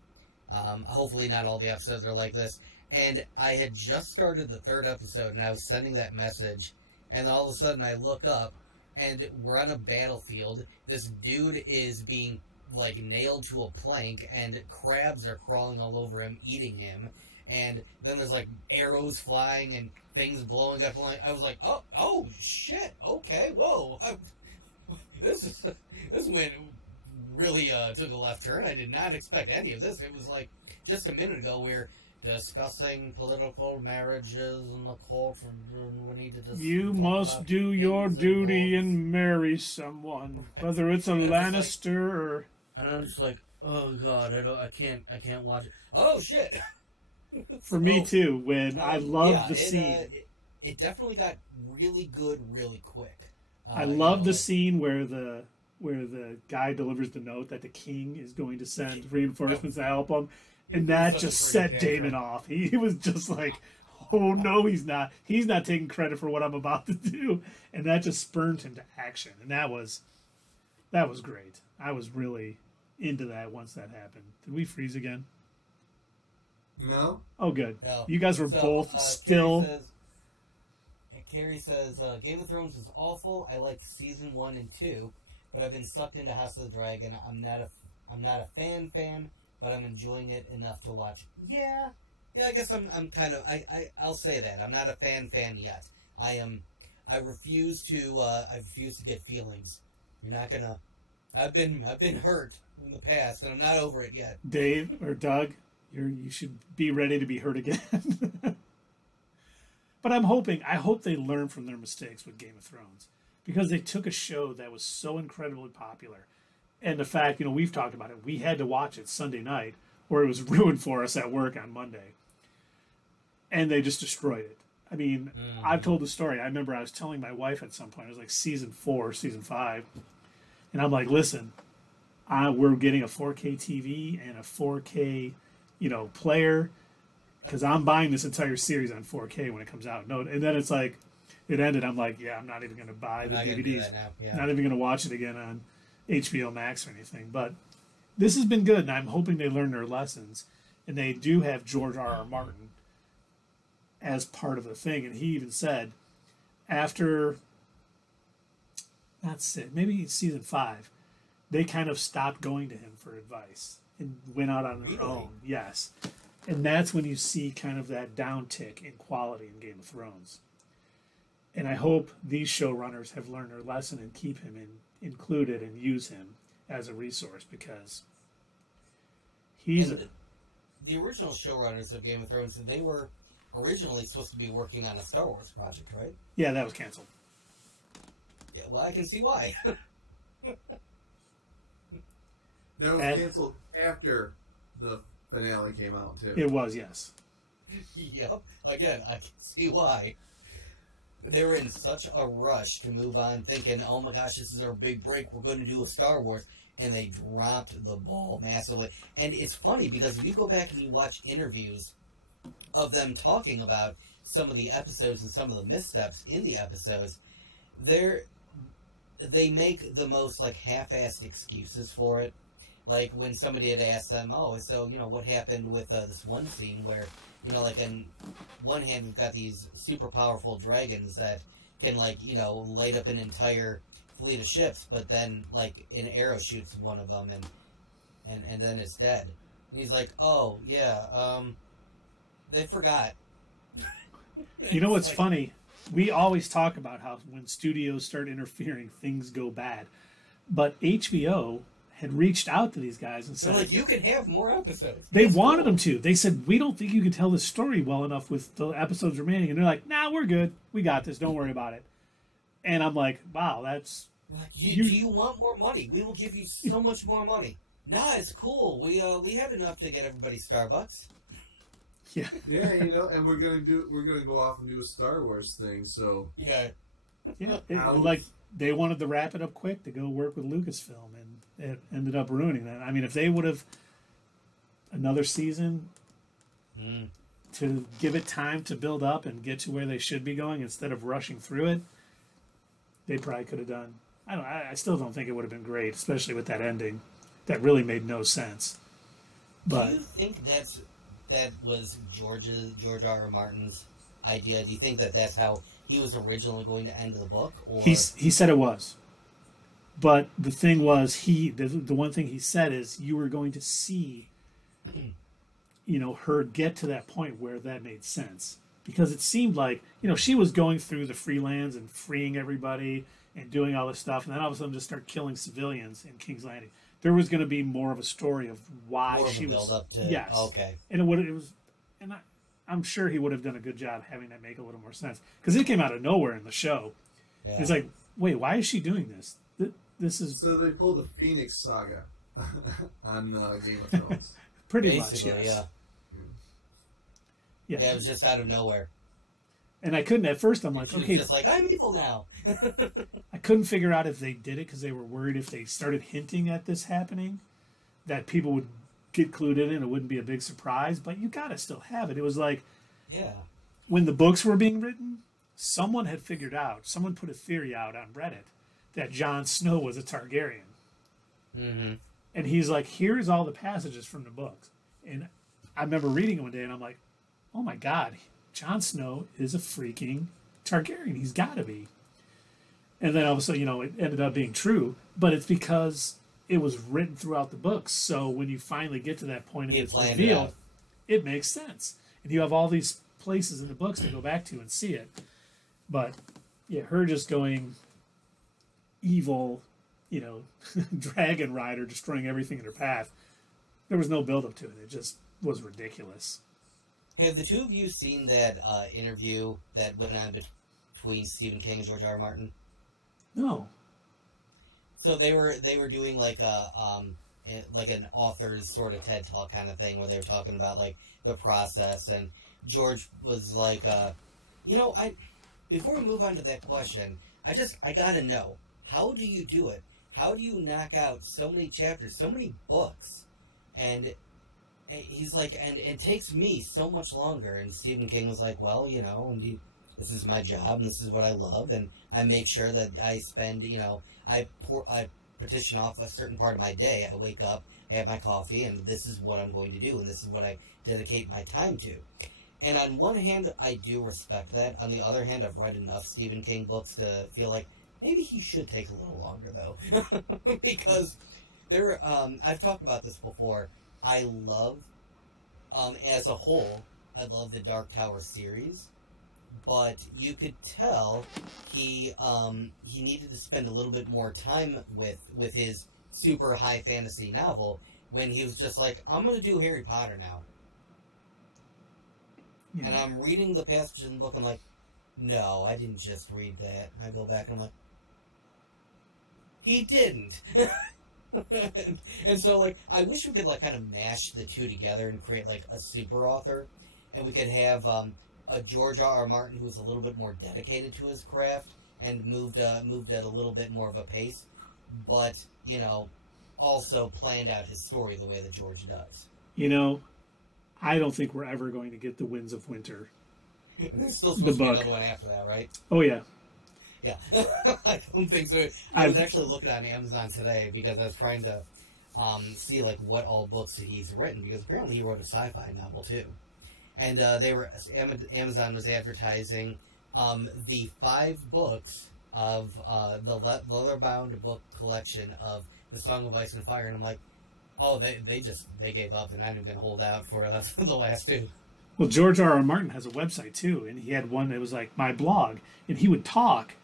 Hopefully not all the episodes are like this. And I had just started the third episode, and I was sending that message, and all of a sudden I look up, and we're on a battlefield. This dude is being, like, nailed to a plank, and crabs are crawling all over him, eating him. And then there's, like, arrows flying and things blowing up. I was like, oh, shit, okay, whoa. This went really took a left turn. I did not expect any of this. It was like, just a minute ago, we're discussing political marriages in the court. We need to You must do your duty and marry someone, whether it's a Lannister or... And I'm just like, oh, God, I can't watch it. Oh, shit! For me too, when I loved the scene. It definitely got really good really quick. I love the scene where the guy delivers the note that the king is going to send reinforcements to help him, and that just set Damon off. He was just like, oh no, he's not taking credit for what I'm about to do, and that just spurred him to action, and that was great. I was really into that once that happened. Did we freeze again? No. Oh, good. No. You guys were both still. Carrie says, Game of Thrones was awful. I liked season 1 and 2, but I've been sucked into House of the Dragon. I'm not a fan, but I'm enjoying it enough to watch. Yeah, I guess I'm kind of. I'll say that I'm not a fan yet. I refuse to get feelings. You're not gonna. I've been hurt in the past, and I'm not over it yet. Dave or Doug, you should be ready to be hurt again. But I hope they learn from their mistakes with Game of Thrones, because they took a show that was so incredibly popular, and the fact, we've talked about it, we had to watch it Sunday night, or it was ruined for us at work on Monday, and they just destroyed it. I mean, I've told the story. I remember I was telling my wife at some point, it was like season 4, season 5, and I'm like, listen, we're getting a 4K TV and a 4K, player, because I'm buying this entire series on 4K when it comes out. No, and then it's like, it ended. I'm like, yeah, I'm not even going to buy the DVDs. Not even going to watch it again on HBO Max or anything. But this has been good, and I'm hoping they learn their lessons. And they do have George R.R. Martin as part of the thing. And he even said, after, that's it, maybe season 5, they kind of stopped going to him for advice and went out on their own. Yes. And that's when you see kind of that downtick in quality in Game of Thrones. And I hope these showrunners have learned their lesson and keep him included and use him as a resource, because he's... The original showrunners of Game of Thrones, they were originally supposed to be working on a Star Wars project, right? Yeah, that was canceled. Yeah, well, I can see why. That was canceled after the finale came out, too. It was, yes. Yep. Again, I can see why. They were in such a rush to move on, thinking, oh my gosh, this is our big break, we're going to do a Star Wars, and they dropped the ball massively. And it's funny, because if you go back and you watch interviews of them talking about some of the episodes and some of the missteps in the episodes, they make the most, like, half-assed excuses for it. Like, when somebody had asked them, so, what happened with this one scene where, like, on one hand, we've got these super powerful dragons that can, like, light up an entire fleet of ships, but then, like, an arrow shoots one of them, and then it's dead. And he's like, oh, yeah, they forgot. You know what's funny? We always talk about how when studios start interfering, things go bad. But HBO had reached out to these guys and said, like, you can have more episodes. They wanted them to. They said, we don't think you can tell the story well enough with the episodes remaining. And they're like, nah, we're good. We got this. Don't worry about it. And I'm like, wow, that's... Do you want more money? We will give you so much more money. Nah, it's cool. We had enough to get everybody Starbucks. Yeah. Yeah, and we're gonna go off and do a Star Wars thing, so... Yeah. Yeah, like, they wanted to wrap it up quick to go work with Lucasfilm, and it ended up ruining that. I mean, if they would have another season to give it time to build up and get to where they should be going instead of rushing through it, they probably could have done. I still don't think it would have been great, especially with that ending that really made no sense. But do you think that's that was George R. R. Martin's idea? Do you think that that's how he was originally going to end the book? Or He said it was. But the thing was, the one thing he said is you were going to see, her get to that point where that made sense. Because it seemed like, she was going through the freelands and freeing everybody and doing all this stuff, and then all of a sudden just start killing civilians in King's Landing. There was going to be more of a story of why more she of a was. build up to Yes. Okay. And I'm sure he would have done a good job having that make a little more sense. Because it came out of nowhere in the show. Yeah. It's like, wait, why is she doing this? This is So they pulled the Phoenix Saga on Game of Thrones. pretty Basically, much, yes. Yeah, it was just out of nowhere. And I couldn't, at first I'm like, She was okay. just like, I'm evil now. I couldn't figure out if they did it because they were worried if they started hinting at this happening, that people would get clued in and it wouldn't be a big surprise. But you gotta still have it. It was like, Yeah. when the books were being written, someone had figured out, someone put a theory out on Reddit that Jon Snow was a Targaryen. Mm-hmm. And he's like, here's all the passages from the books. And I remember reading it one day and I'm like, oh my God, Jon Snow is a freaking Targaryen. He's got to be. And then all of a sudden, it ended up being true. But it's because it was written throughout the books. So when you finally get to that point and it's revealed, it makes sense. And you have all these places in the books to go back to and see it. But yeah, her just going evil, dragon rider destroying everything in her path. There was no build up to it. It just was ridiculous. Have the two of you seen that interview that went on between Stephen King and George R. R. Martin? No. So they were doing like like an author's sort of TED Talk kind of thing where they were talking about like the process, and George was like, before we move on to that question, I gotta know, how do you do it? How do you knock out so many chapters, so many books? And he's like, and it takes me so much longer. And Stephen King was like, well, this is my job, and this is what I love, and I make sure that I spend, I partition off a certain part of my day. I wake up, I have my coffee, and this is what I'm going to do, and this is what I dedicate my time to. And on one hand, I do respect that. On the other hand, I've read enough Stephen King books to feel like maybe he should take a little longer, though. Because I've talked about this before. I love, as a whole, I love the Dark Tower series. But you could tell he needed to spend a little bit more time with his super high fantasy novel when he was just like, I'm going to do Harry Potter now. Yeah. And I'm reading the passage in the book, I'm like, no, I didn't just read that. And I go back and I'm like, he didn't. and so, like, I wish we could, like, kind of mash the two together and create, like, a super author. And we could have a George R. R. Martin who's a little bit more dedicated to his craft and moved at a little bit more of a pace. But, also planned out his story the way that George does. I don't think we're ever going to get the Winds of Winter. There's still supposed to be another one after that, right? Oh, yeah. Yeah. I don't think so. I was actually looking on Amazon today because I was trying to see, like, what all books that he's written, because apparently he wrote a sci-fi novel, too. And Amazon was advertising the 5 books of the leather-bound book collection of The Song of Ice and Fire, and I'm like, oh, they gave up, and I'm not even going to hold out for the last 2. Well, George R. R. Martin has a website, too, and he had one that was like my blog, and he would talk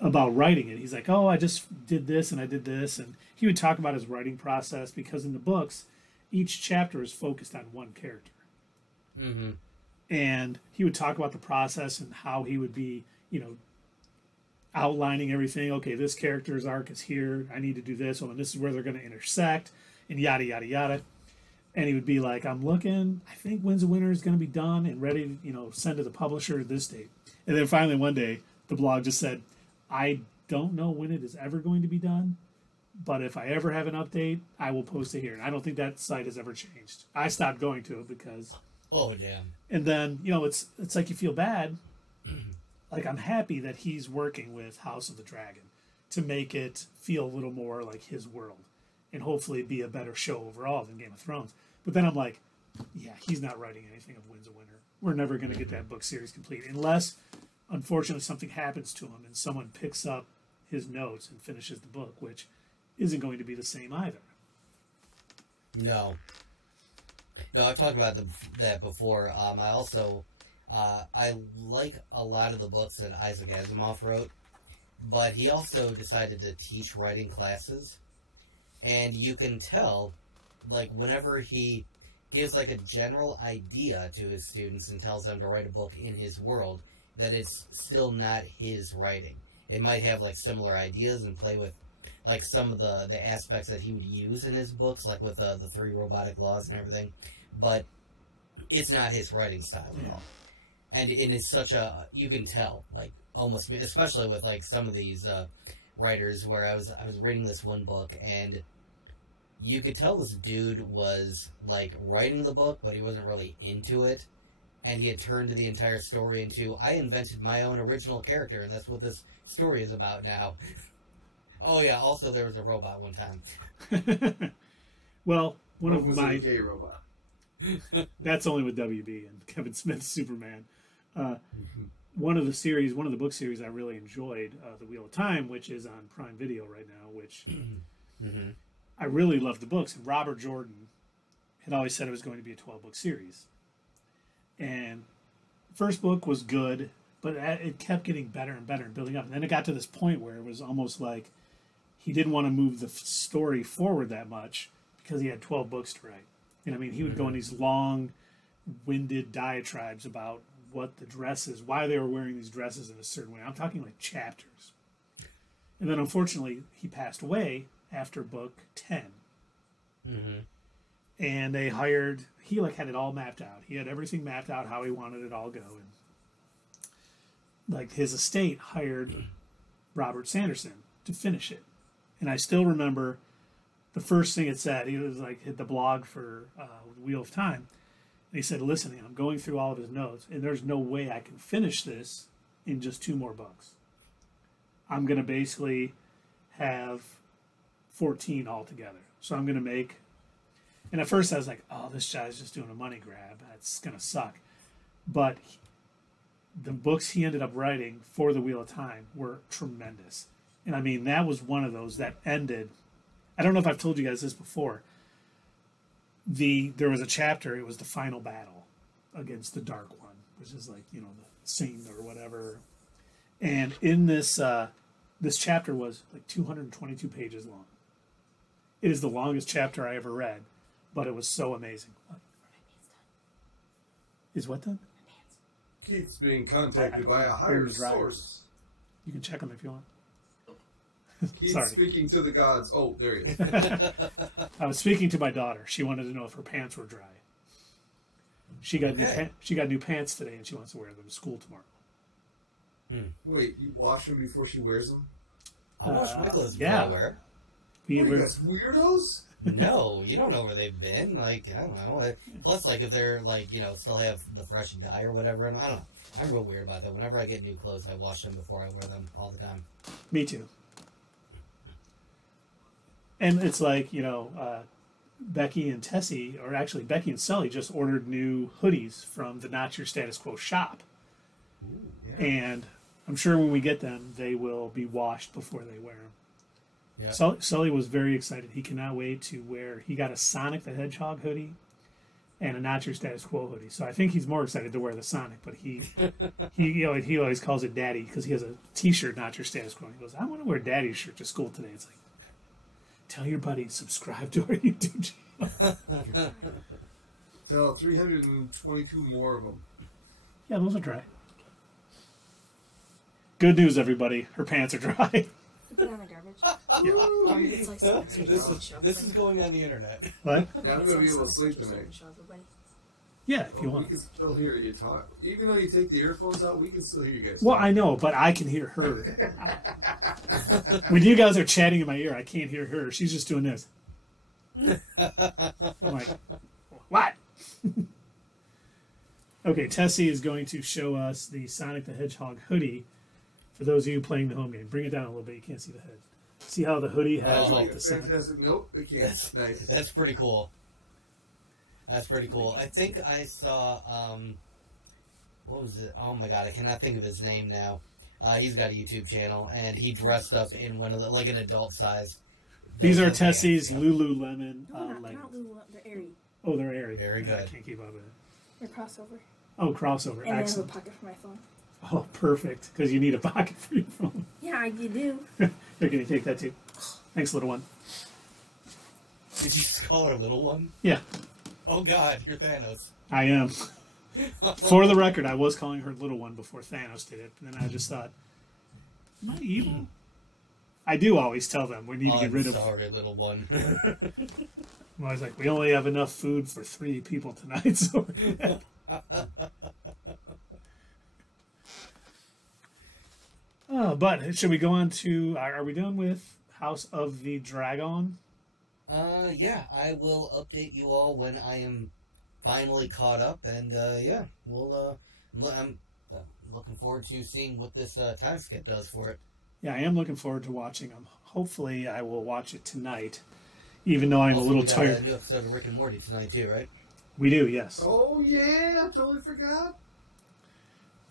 about writing it. He's like, oh, I just did this, and I did this, and he would talk about his writing process, because in the books, each chapter is focused on one character. Mm-hmm. And he would talk about the process and how he would be, outlining everything. Okay, this character's arc is here. I need to do this. Oh, and this is where they're going to intersect, and yada, yada, yada. And he would be like, I'm looking, I think Winds of Winter is going to be done and ready to, send to the publisher this date. And then finally one day, the blog just said, I don't know when it is ever going to be done, but if I ever have an update, I will post it here. And I don't think that site has ever changed. I stopped going to it because... Oh, damn. And then, it's like you feel bad. Like, I'm happy that he's working with House of the Dragon to make it feel a little more like his world and hopefully be a better show overall than Game of Thrones. But then I'm like, yeah, he's not writing anything of Wins a Winner. We're never going to get that book series complete unless, unfortunately, something happens to him and someone picks up his notes and finishes the book, which isn't going to be the same either. No, I've talked about that before. I also I like a lot of the books that Isaac Asimov wrote, but he also decided to teach writing classes, and you can tell, like, whenever he gives like a general idea to his students and tells them to write a book in his world, that it's still not his writing. It might have like similar ideas and play with like some of the aspects that he would use in his books, like with the 3 robotic laws and everything, but it's not his writing style at all. And it is such a, you can tell, like, almost, especially with like some of these writers, where I was reading this one book and you could tell this dude was like writing the book, but he wasn't really into it, and he had turned the entire story into, I invented my own original character, and that's what this story is about now. Oh yeah, also there was a robot one time. Well, one of was my... a gay robot. That's only with WB and Kevin Smith's Superman. One of the book series I really enjoyed, The Wheel of Time, which is on Prime Video right now, which I really loved the books. And Robert Jordan had always said it was going to be a 12-book series. And the first book was good, but it kept getting better and better and building up. And then it got to this point where it was almost like he didn't want to move the story forward that much because he had 12 books to write. And I mean, he would go in these long-winded diatribes about what the dresses, why they were wearing these dresses in a certain way. I'm talking like chapters. And then, unfortunately, he passed away after book 10. And they hired, he like had it all mapped out. He had everything mapped out how he wanted it all go. And like his estate hired Robert Sanderson to finish it. And I still remember the first thing it said. He was like, hit the blog for Wheel of Time. And he said, listen, I'm going through all of his notes, and there's no way I can finish this in just 2 more books. I'm going to basically have 14 altogether. So I'm going to make... And at first I was like, oh, this guy's just doing a money grab. That's going to suck. But the books he ended up writing for The Wheel of Time were tremendous. And I mean, that was one of those that ended... I don't know if I've told you guys this before. There was a chapter, it was the final battle against the Dark One, which is like, the Satan or whatever. And in this chapter was like 222 pages long. It is the longest chapter I ever read, but it was so amazing. What? Is what done? Keith's being contacted by a higher source. You can check them if you want. Keith's speaking to the gods. Oh, there he is. I was speaking to my daughter. She wanted to know if her pants were dry. She got new pants today, and she wants to wear them to school tomorrow. Wait, you wash them before she wears them? I wash my clothes before I wear. What are you guys, weirdos? No, you don't know where they've been. Like, I don't know. Plus, like, if they're, like, still have the fresh dye or whatever. I don't know. I'm real weird about that. Whenever I get new clothes, I wash them before I wear them all the time. Me too. And it's like, Becky and Tessie, or actually Becky and Sully, just ordered new hoodies from the Not Your Status Quo shop. Ooh, yeah. And I'm sure when we get them, they will be washed before they wear them. Yeah. Sully was very excited. He cannot wait to wear... He got a Sonic the Hedgehog hoodie and a Not Your Status Quo hoodie. So I think he's more excited to wear the Sonic, but he always calls it Daddy because he has a T-shirt, Not Your Status Quo. He goes, I want to wear Daddy's shirt to school today. It's like, tell your buddy, subscribe to our YouTube channel. Tell 322 more of them. Yeah, those are dry. Good news, everybody. Her pants are dry. Put it on the garbage. It's like This is going on the internet. What? Yeah, I'm going to be able to sleep tonight. Yeah, if you We want. can still hear you talk. Even though you take the earphones out, we can still hear you guys Well, talk. I know, but I can hear her. When you guys are chatting in my ear, I can't hear her. She's just doing this. I'm like, what? Okay, Tessie is going to show us the Sonic the Hedgehog hoodie. For those of you playing the home game, bring it down a little bit. You can't see the head. See how the hoodie has Oh, like the Sonic. Fantastic. Nope, it can't. Nice. That's pretty cool. That's pretty cool. I think I saw, what was it? Oh my god, I cannot think of his name now. He's got a YouTube channel, and he dressed up in one of the, like an adult size. These are Tessie's Lululemon No, not leggings. Lululemon. They're airy. Oh, they're airy. Very Yeah, I good. can't keep up with it. They're crossover. Oh, crossover. And they have a Excellent. pocket for my phone. Oh, perfect. Because you need a pocket for your phone. Yeah, you do. Here, can you take that too? Thanks, little one. Did you just call her a little one? Yeah, Oh god, you're Thanos. I am. For the record, I was calling her little one before Thanos did it. And then I just thought, am I evil? I do always tell them we need to get rid of... Sorry, little one. Well, I was like, we only have enough food for 3 people tonight, so... But should we go on to... Are we done with House of the Dragon? Yeah, I will update you all when I am finally caught up, and yeah, I'm looking forward to seeing what this time skip does for it. Yeah, I am looking forward to watching them. Hopefully, I will watch it tonight, even though I'm Also, a little we got tired. a new episode of Rick and Morty tonight too, right? We do, yes. Oh yeah, I totally forgot.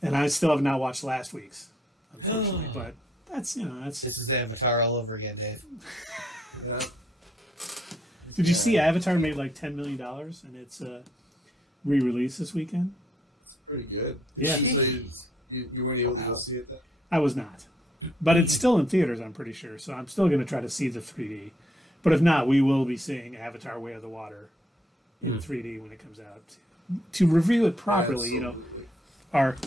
And I still have not watched last week's, unfortunately. But that's, that's... This is Avatar all over again, Dave. Yeah. Did you see Avatar made like $10 million and it's re-release this weekend? It's pretty good. Yeah. So you weren't able to go see it then? I was not. But it's still in theaters, I'm pretty sure. So I'm still going to try to see the 3D. But if not, we will be seeing Avatar Way of the Water in 3D when it comes out. To review it properly, Absolutely. our...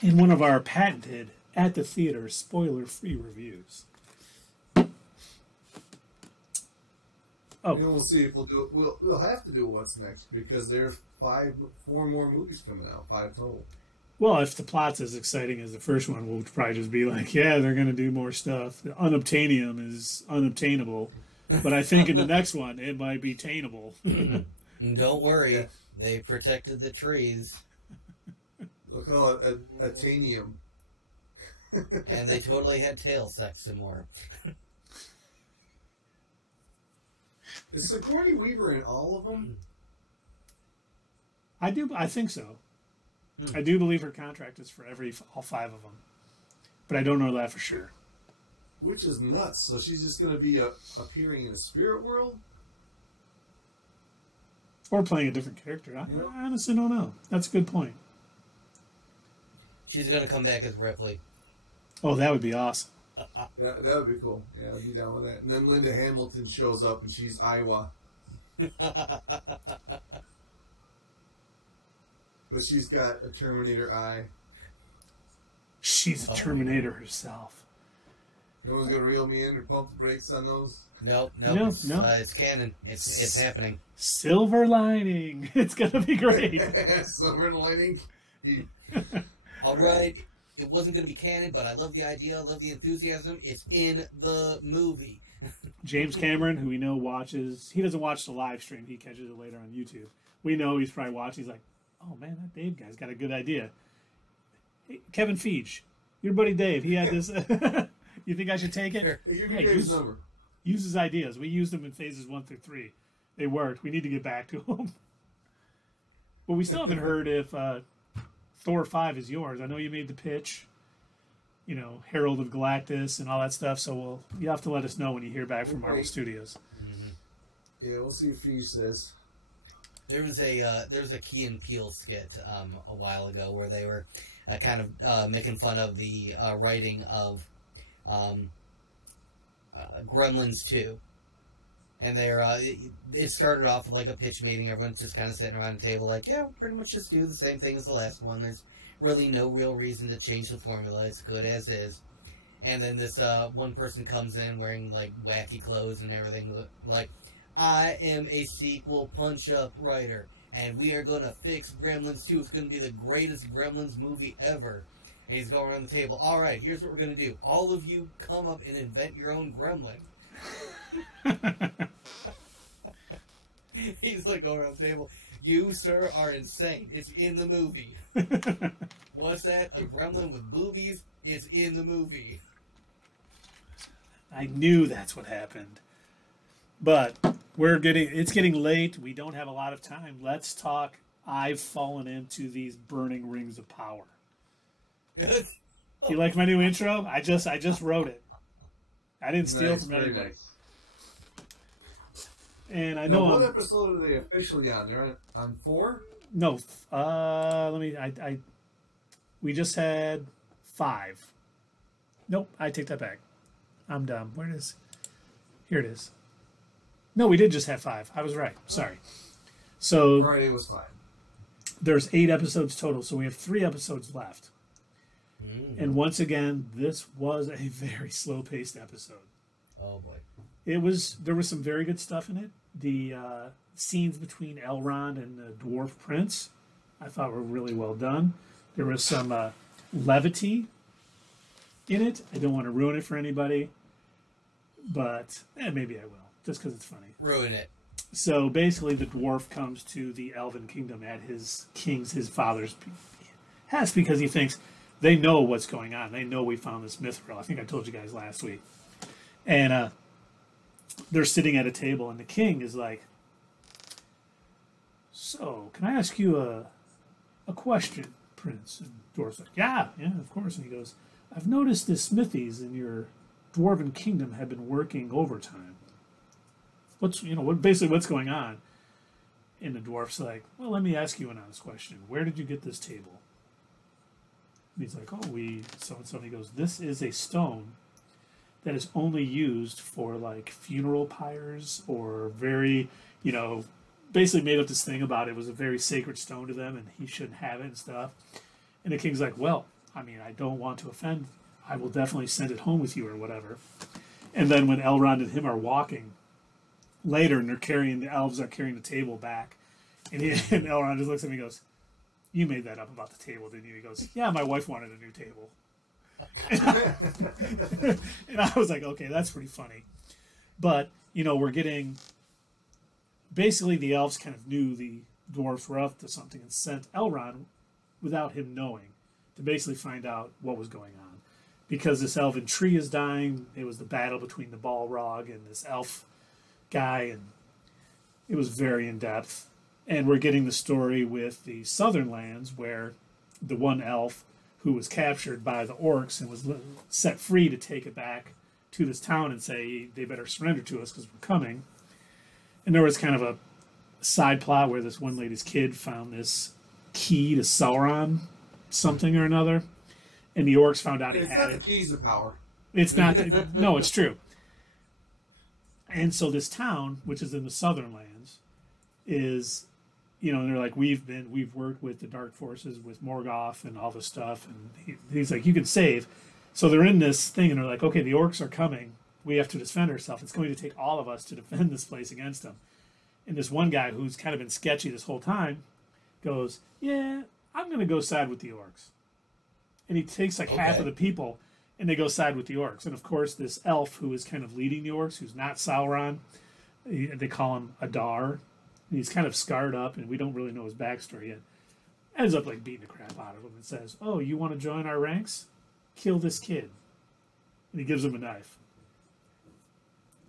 in one of our patented at the theater spoiler-free reviews. Oh, And we'll see if we'll do it. We'll have to do what's next because there's 4 more movies coming out, 5 total. well, if the plot's as exciting as the first one, we'll probably just be like, yeah, they're going to do more stuff. The unobtainium is unobtainable. But I think in the next one, it might be tainable. Don't worry, they protected the trees, They'll call it Atanium. and they totally had tail sex and more. Is Sigourney Weaver in all of them? I think so. I do believe her contract is for all 5 of them. But I don't know that for sure. Which is nuts. So she's just going to be appearing in a spirit world? Or playing a different character. I honestly don't know. That's a good point. She's gonna come back as Ripley. Oh, that would be awesome. That would be cool. Yeah, I'd be down with that. And then Linda Hamilton shows up and she's Iowa. But she's got a Terminator eye. She's a Terminator herself. No one's going to reel me in or pump the brakes on those? Nope. No. It's canon. It's happening. Silver lining. It's going to be great. Silver lining. All right. It wasn't going to be canon, but I love the idea. I love the enthusiasm. It's in the movie. James Cameron, who we know watches, he doesn't watch the live stream. He catches it later on YouTube. We know he's probably watching. He's like, oh man, that Dave guy's got a good idea. Hey, Kevin Feige, your buddy Dave, he had this. You think I should take it? Hey, give me Dave's number. Use his ideas. We used them in phases 1 through 3. They worked. We need to get back to them. But we still haven't heard if Thor 5 is yours. I know you made the pitch, Herald of Galactus and all that stuff. So you have to let us know when you hear back from Marvel Studios. Mm-hmm. Yeah, we'll see if he says. There was a Key and Peele skit a while ago where they were kind of making fun of the writing of Gremlins 2. And it started off with like a pitch meeting. Everyone's just kind of sitting around the table like, yeah, we'll pretty much just do the same thing as the last one. There's really no real reason to change the formula. It's good as is. And then this one person comes in wearing like wacky clothes and everything. Like, I am a sequel punch-up writer, and we are going to fix Gremlins 2. It's going to be the greatest Gremlins movie ever. And he's going around the table. All right, here's what we're going to do. All of you come up and invent your own gremlin. He's like going around the table. You, sir, are insane. It's in the movie. What's that? A gremlin with boobies? It's in the movie. I knew that's what happened. But it's getting late. We don't have a lot of time. Let's talk. I've fallen into these burning rings of power. You like my new intro? I just wrote it. I didn't steal from anybody. Nice. And I know what episode are they officially on? They're on 4? No, we just had 5. Nope, I take that back. I'm dumb. Where it is? Here it is. No, we did just have 5. I was right. Sorry. So Friday was 5. There's 8 episodes total, so we have 3 episodes left. And once again, this was a very slow-paced episode. Oh boy. There was some very good stuff in it. The scenes between Elrond and the Dwarf Prince, I thought were really well done. There was some levity in it. I don't want to ruin it for anybody, but maybe I will, just because it's funny. Ruin it. So basically, the dwarf comes to the Elven Kingdom at his father's behest because he thinks they know what's going on. They know we found this mithril. I think I told you guys last week. And they're sitting at a table, and the king is like, "So, can I ask you a question, Prince?" And Dwarf's like, Yeah, of course. And he goes, "I've noticed the smithies in your dwarven kingdom have been working overtime. What's going on?" And the dwarf's like, "Well, let me ask you an honest question. Where did you get this table?" And he's like, "Oh, so-and-so." And he goes, "This is a stone that is only used for, like, funeral pyres or very, basically made up this thing about it was a very sacred stone to them and he shouldn't have it and stuff." And the king's like, "Well, I mean, I don't want to offend. I will definitely send it home with you or whatever." And then when Elrond and him are walking later and the elves are carrying the table back, and Elrond just looks at me and goes, "You made that up about the table, didn't you?" He goes, "Yeah, my wife wanted a new table." And I was like, okay, that's pretty funny. But, we're getting... Basically, the elves kind of knew the dwarves were up to something and sent Elrond, without him knowing, to basically find out what was going on. Because this elven tree is dying. It was the battle between the Balrog and this elf guy, and it was very in-depth. And we're getting the story with the Southern Lands, where the one elf who was captured by the orcs and was set free to take it back to this town and say they better surrender to us because we're coming. And there was kind of a side plot where this one lady's kid found this key to Sauron something or another, and the orcs found out he had it. It's not the keys of power. It's not. No, it's true. And so this town, which is in the Southern Lands, is... and they're like, we've worked with the dark forces, with Morgoth and all this stuff, and he's like, you can save. So they're in this thing, and they're like, okay, the orcs are coming. We have to defend ourselves. It's going to take all of us to defend this place against them. And this one guy, who's kind of been sketchy this whole time, goes, "Yeah, I'm going to go side with the orcs." And he takes half of the people, and they go side with the orcs. And of course, this elf who is kind of leading the orcs, who's not Sauron, they call him Adar. He's kind of scarred up, and we don't really know his backstory yet. Ends up beating the crap out of him and says, "Oh, you want to join our ranks? Kill this kid." And he gives him a knife.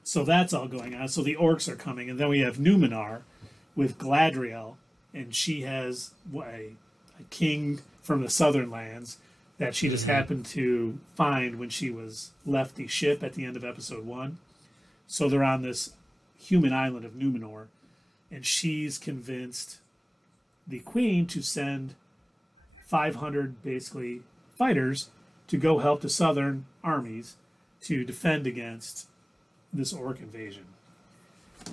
So that's all going on. So the orcs are coming, and then we have Numenor with Galadriel, and she has a king from the Southern Lands that she just happened to find when she was left the ship at the end of episode 1. So they're on this human island of Numenor. And she's convinced the queen to send 500, basically, fighters to go help the southern armies to defend against this orc invasion.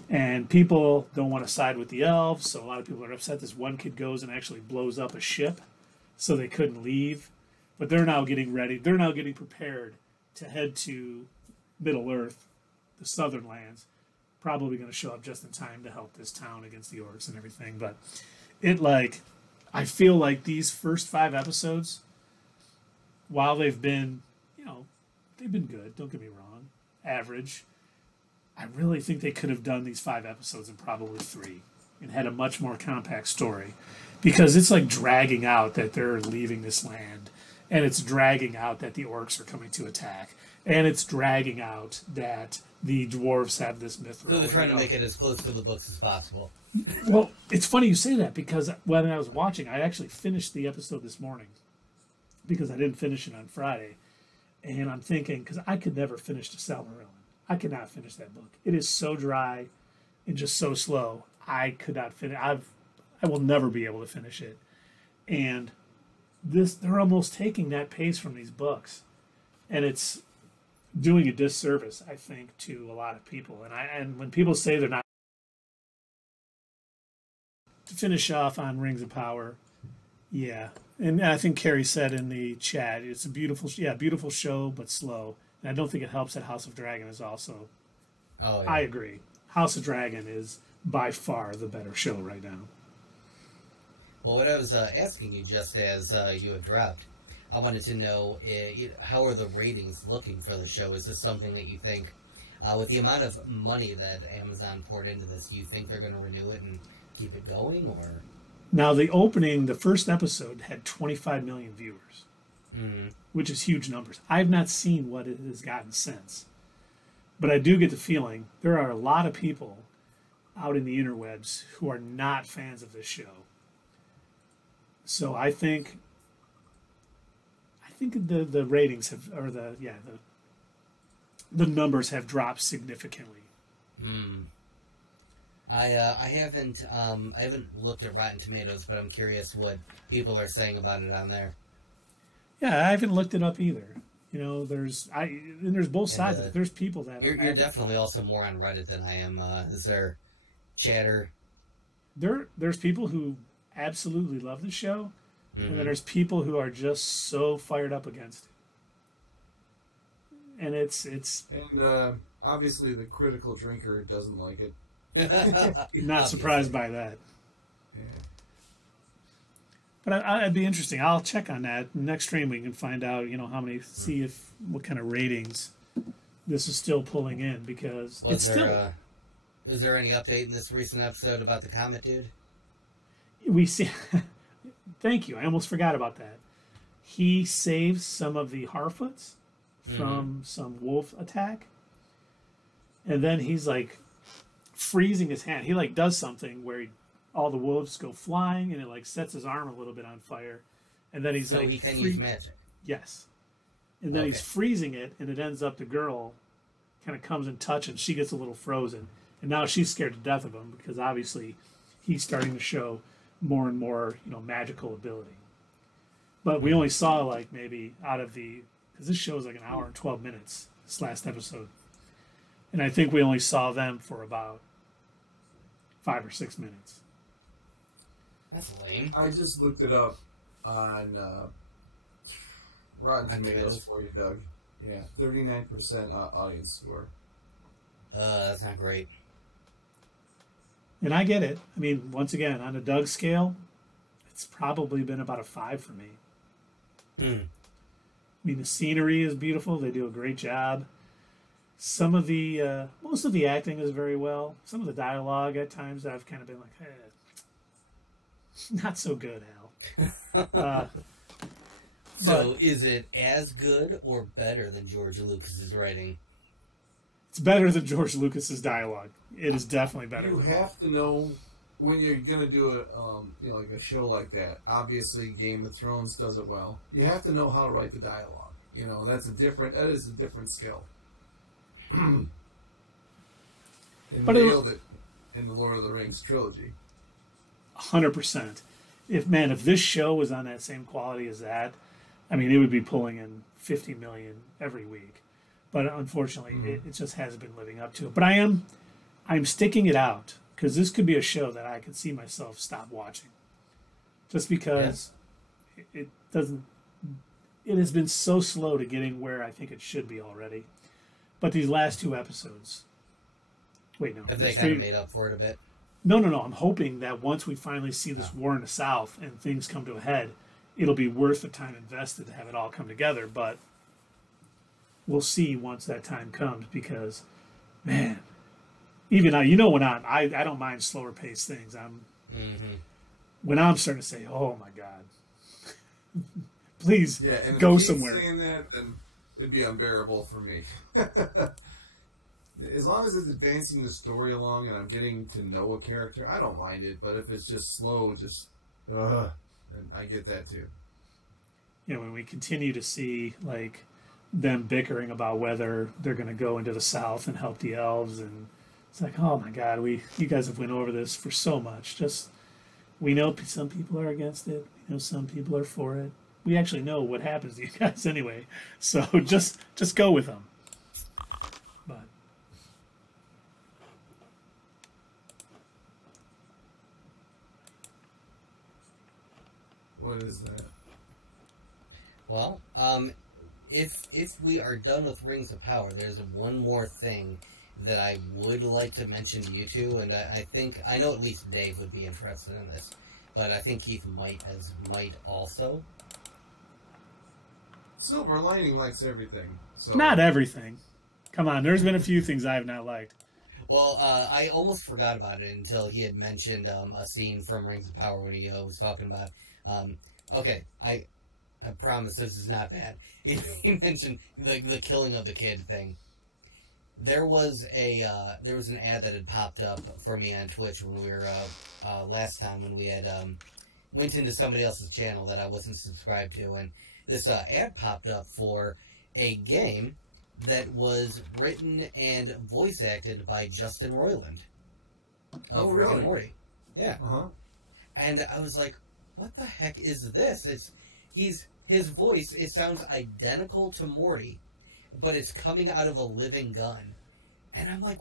And people don't want to side with the elves, so a lot of people are upset. This one kid goes and actually blows up a ship, so they couldn't leave. But they're now getting ready. They're now getting prepared to head to Middle-earth, the southern lands. Probably going to show up just in time to help this town against the orcs and everything. But I feel like these first 5 episodes, while they've been, they've been good, don't get me wrong, average, I really think they could have done these 5 episodes in probably 3 and had a much more compact story, because it's dragging out that they're leaving this land, and it's dragging out that the orcs are coming to attack, And it's dragging out that the dwarves have this myth. So they're trying to make it as close to the books as possible. Well, it's funny you say that because when I was watching, I actually finished the episode this morning because I didn't finish it on Friday. And I'm thinking, because I could never finish the Silmarillion. I could not finish that book. It is so dry and just so slow. I could not finish. I will never be able to finish it. And they're almost taking that pace from these books. And it's doing a disservice, I think, to a lot of people. And when people say they're not, to finish off on Rings of Power, yeah. And I think Carrie said in the chat, it's a beautiful show, but slow. And I don't think it helps that House of Dragon is also. Oh, yeah. I agree. House of Dragon is by far the better show right now. Well, what I was asking you just as you had dropped, I wanted to know how are the ratings looking for the show? Is this something that you think, with the amount of money that Amazon poured into this, do you think they're going to renew it and keep it going, or? Now, the first episode had 25 million viewers, which is huge numbers. I've not seen what it has gotten since. But I do get the feeling there are a lot of people out in the interwebs who are not fans of this show. So I think the ratings have, or the numbers have dropped significantly. I haven't looked at Rotten Tomatoes, but I'm curious what people are saying about it on there. Yeah, I haven't looked it up either. You know, there's both sides of it. There's people that you're definitely also more on Reddit than I am. Is there chatter? There's people who absolutely love the show, and then there's people who are just so fired up against it. And it's and obviously the critical drinker doesn't like it. Not surprised by that. Yeah. But I'd be interesting. I'll check on that. Next stream we can find out, how many, see what kind of ratings this is still pulling in, because is there any update in this recent episode about the Comet Dude? We see, thank you. I almost forgot about that. He saves some of the Harfoots from some wolf attack. And then he's like freezing his hand. He like does something where all the wolves go flying, and it like sets his arm a little bit on fire, and then he's so he can use magic. Yes, and then he's freezing it, and it ends up the girl kind of comes in touch, and she gets a little frozen, and now she's scared to death of him because obviously he's starting to show more and more magical ability. But we only saw like maybe out of because this show is like an hour and 12 minutes. This last episode, and I think we only saw them for about 5 or 6 minutes. That's lame. I just looked it up on Rotten Tomatoes for you, Doug. Yeah, 39% audience score. That's not great. And I get it. I mean, once again, on a Doug scale, it's probably been about a 5 for me. I mean, the scenery is beautiful. They do a great job. Some of the, most of the acting is very well. Some of the dialogue at times I've kind of been like, not so good, Al. So is it as good or better than George Lucas's writing? It's better than George Lucas's dialogue. It is definitely better. You have to know when you're gonna do like a show like that. Obviously, Game of Thrones does it well. You have to know how to write the dialogue. That is a different skill. And nailed it in the Lord of the Rings trilogy. 100%. If this show was on that same quality as that, I mean, it would be pulling in 50 million every week. But unfortunately, it just hasn't been living up to it. But I'm sticking it out because this could be a show that I could see myself stop watching, just because it doesn't. It has been so slow to getting where I think it should be already. But these last 2 episodes. Wait, no. Have they kind of made up for it a bit? No. I'm hoping that once we finally see this war in the South and things come to a head, it'll be worth the time invested to have it all come together. But we'll see once that time comes because, man, even when I don't mind slower paced things. When I'm starting to say, oh my God, please and go if he's somewhere. saying that, then it'd be unbearable for me. As long as it's advancing the story along and I'm getting to know a character, I don't mind it. But if it's just slow, and I get that too. You know, when we continue to see like them bickering about whether they're going to go into the South and help the elves, and it's like, oh my God, you guys have went over this for so much. Just we know some people are against it. We know some people are for it. We actually know what happens to you guys anyway. So just go with them. But what is that? Well, if we are done with Rings of Power, there's one more thing that I would like to mention to you two, and I know at least Dave would be interested in this, but I think Keith might also. Silver Lining likes everything. So. Not everything. Come on, there's been a few things I have not liked. Well, I almost forgot about it until he had mentioned a scene from Rings of Power when he was talking about. Okay, I promise this is not bad. He mentioned the killing of the kid thing. There was an ad that had popped up for me on Twitch when we were last time when we had went into somebody else's channel that I wasn't subscribed to, and this ad popped up for a game that was written and voice acted by Justin Roiland of Rick and Morty. Yeah. Uh-huh. And I was like, what the heck is this? His voice, it sounds identical to Morty, but it's coming out of a living gun. And I'm like,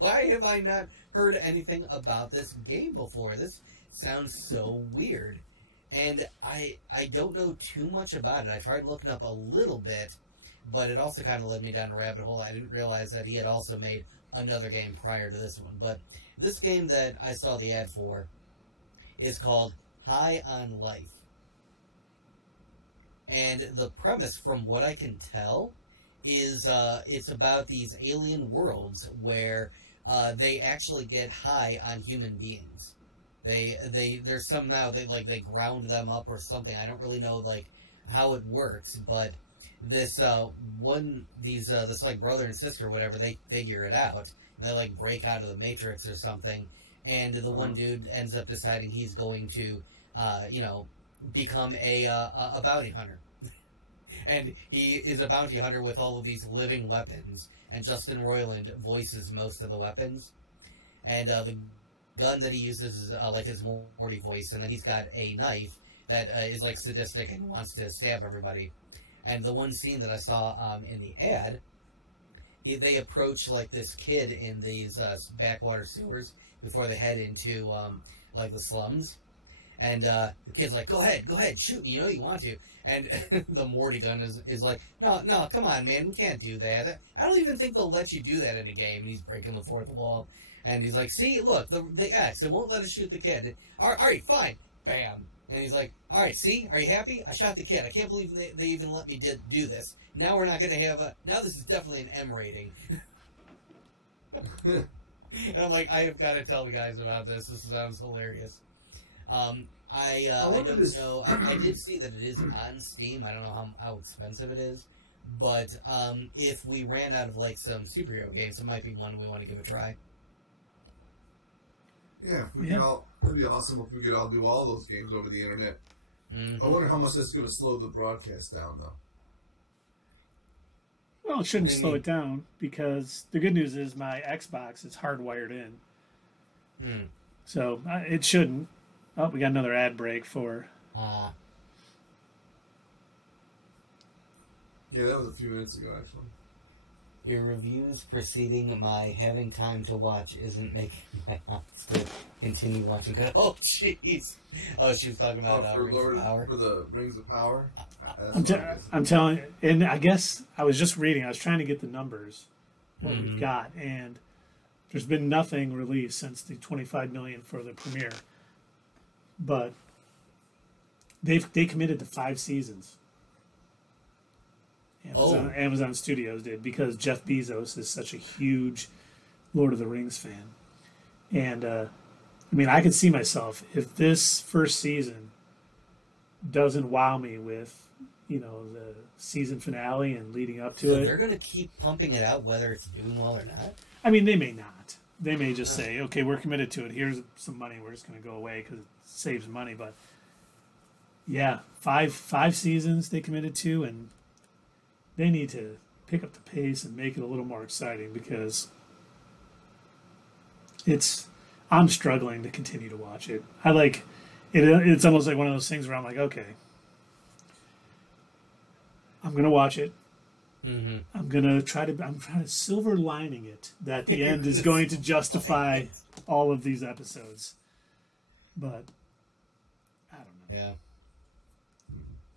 why have I not heard anything about this game before? This sounds so weird. And I don't know too much about it. I tried looking up a little bit, but it also kind of led me down a rabbit hole. I didn't realize that he had also made another game prior to this one. But this game that I saw the ad for is called High on Life. And the premise, from what I can tell, is it's about these alien worlds where they actually get high on human beings. There's somehow they ground them up or something. I don't really know like how it works, but this like brother and sister or whatever, they figure it out. They like break out of the Matrix or something, and the one dude ends up deciding he's going to become a bounty hunter. And he is a bounty hunter with all of these living weapons, and Justin Roiland voices most of the weapons. And the gun that he uses is like his Morty voice, and then he's got a knife that is like sadistic and wants to stab everybody. And the one scene that I saw in the ad, they approach like this kid in these backwater sewers before they head into like the slums. And the kid's like, go ahead, shoot me, you want to. And the Morty gun is like, no, come on, man, we can't do that. I don't even think they'll let you do that in a game. And he's breaking the fourth wall. And he's like, see, look, the X, it won't let us shoot the kid. All right, fine. Bam. And he's like, all right, see, are you happy? I shot the kid. I can't believe they even let me do this. Now we're not going to have now this is definitely an M rating. And I'm like, I have got to tell the guys about this. This sounds hilarious. I don't know. I did see that it is on Steam. I don't know how expensive it is. But if we ran out of like some superhero games, it might be one we want to give a try. Yeah, that'd be awesome if we could all do all those games over the internet. Mm-hmm. I wonder how much that's going to slow the broadcast down, though. Well, it shouldn't slow it down, because the good news is my Xbox is hardwired in. Mm. So it shouldn't. Oh, we got another ad break for... Yeah, that was a few minutes ago, actually. Your reviews preceding my having time to watch isn't making my heart to continue watching. Oh, jeez. Oh, she was talking about Rings of Power. For the Rings of Power? I'm telling you, and I guess I was just reading, I was trying to get the numbers, what we've got, and there's been nothing released since the $25 million for the premiere. But they committed to 5 seasons. Amazon Studios did, because Jeff Bezos is such a huge Lord of the Rings fan. And, I could see myself, if this first season doesn't wow me with the season finale and leading up to So it. they're going to keep pumping it out whether it's doing well or not? I mean, they may not. They may just say, okay, we're committed to it. Here's some money. We're just going to go away because it saves money. But yeah, five seasons they committed to, and they need to pick up the pace and make it a little more exciting because I'm struggling to continue to watch it. I like it. It's almost like one of those things where I'm like, okay, I'm going to watch it. Mm-hmm. I'm trying to silver lining it that the end is going to justify all of these episodes. But I don't know. Yeah.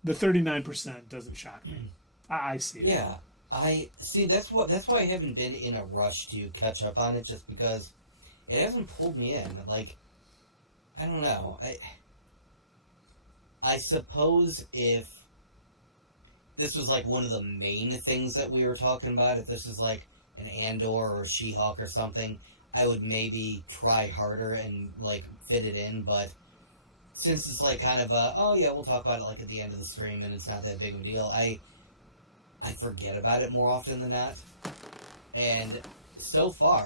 The 39% doesn't shock me. I see it. Yeah. I see. That's why I haven't been in a rush to catch up on it, just because it hasn't pulled me in. Like, I don't know. I suppose if this was like one of the main things that we were talking about, if this is like an Andor or She-Hulk or something, I would maybe try harder and like fit it in. But since it's like kind of oh yeah, we'll talk about it like at the end of the stream and it's not that big of a deal, I forget about it more often than not. And so far,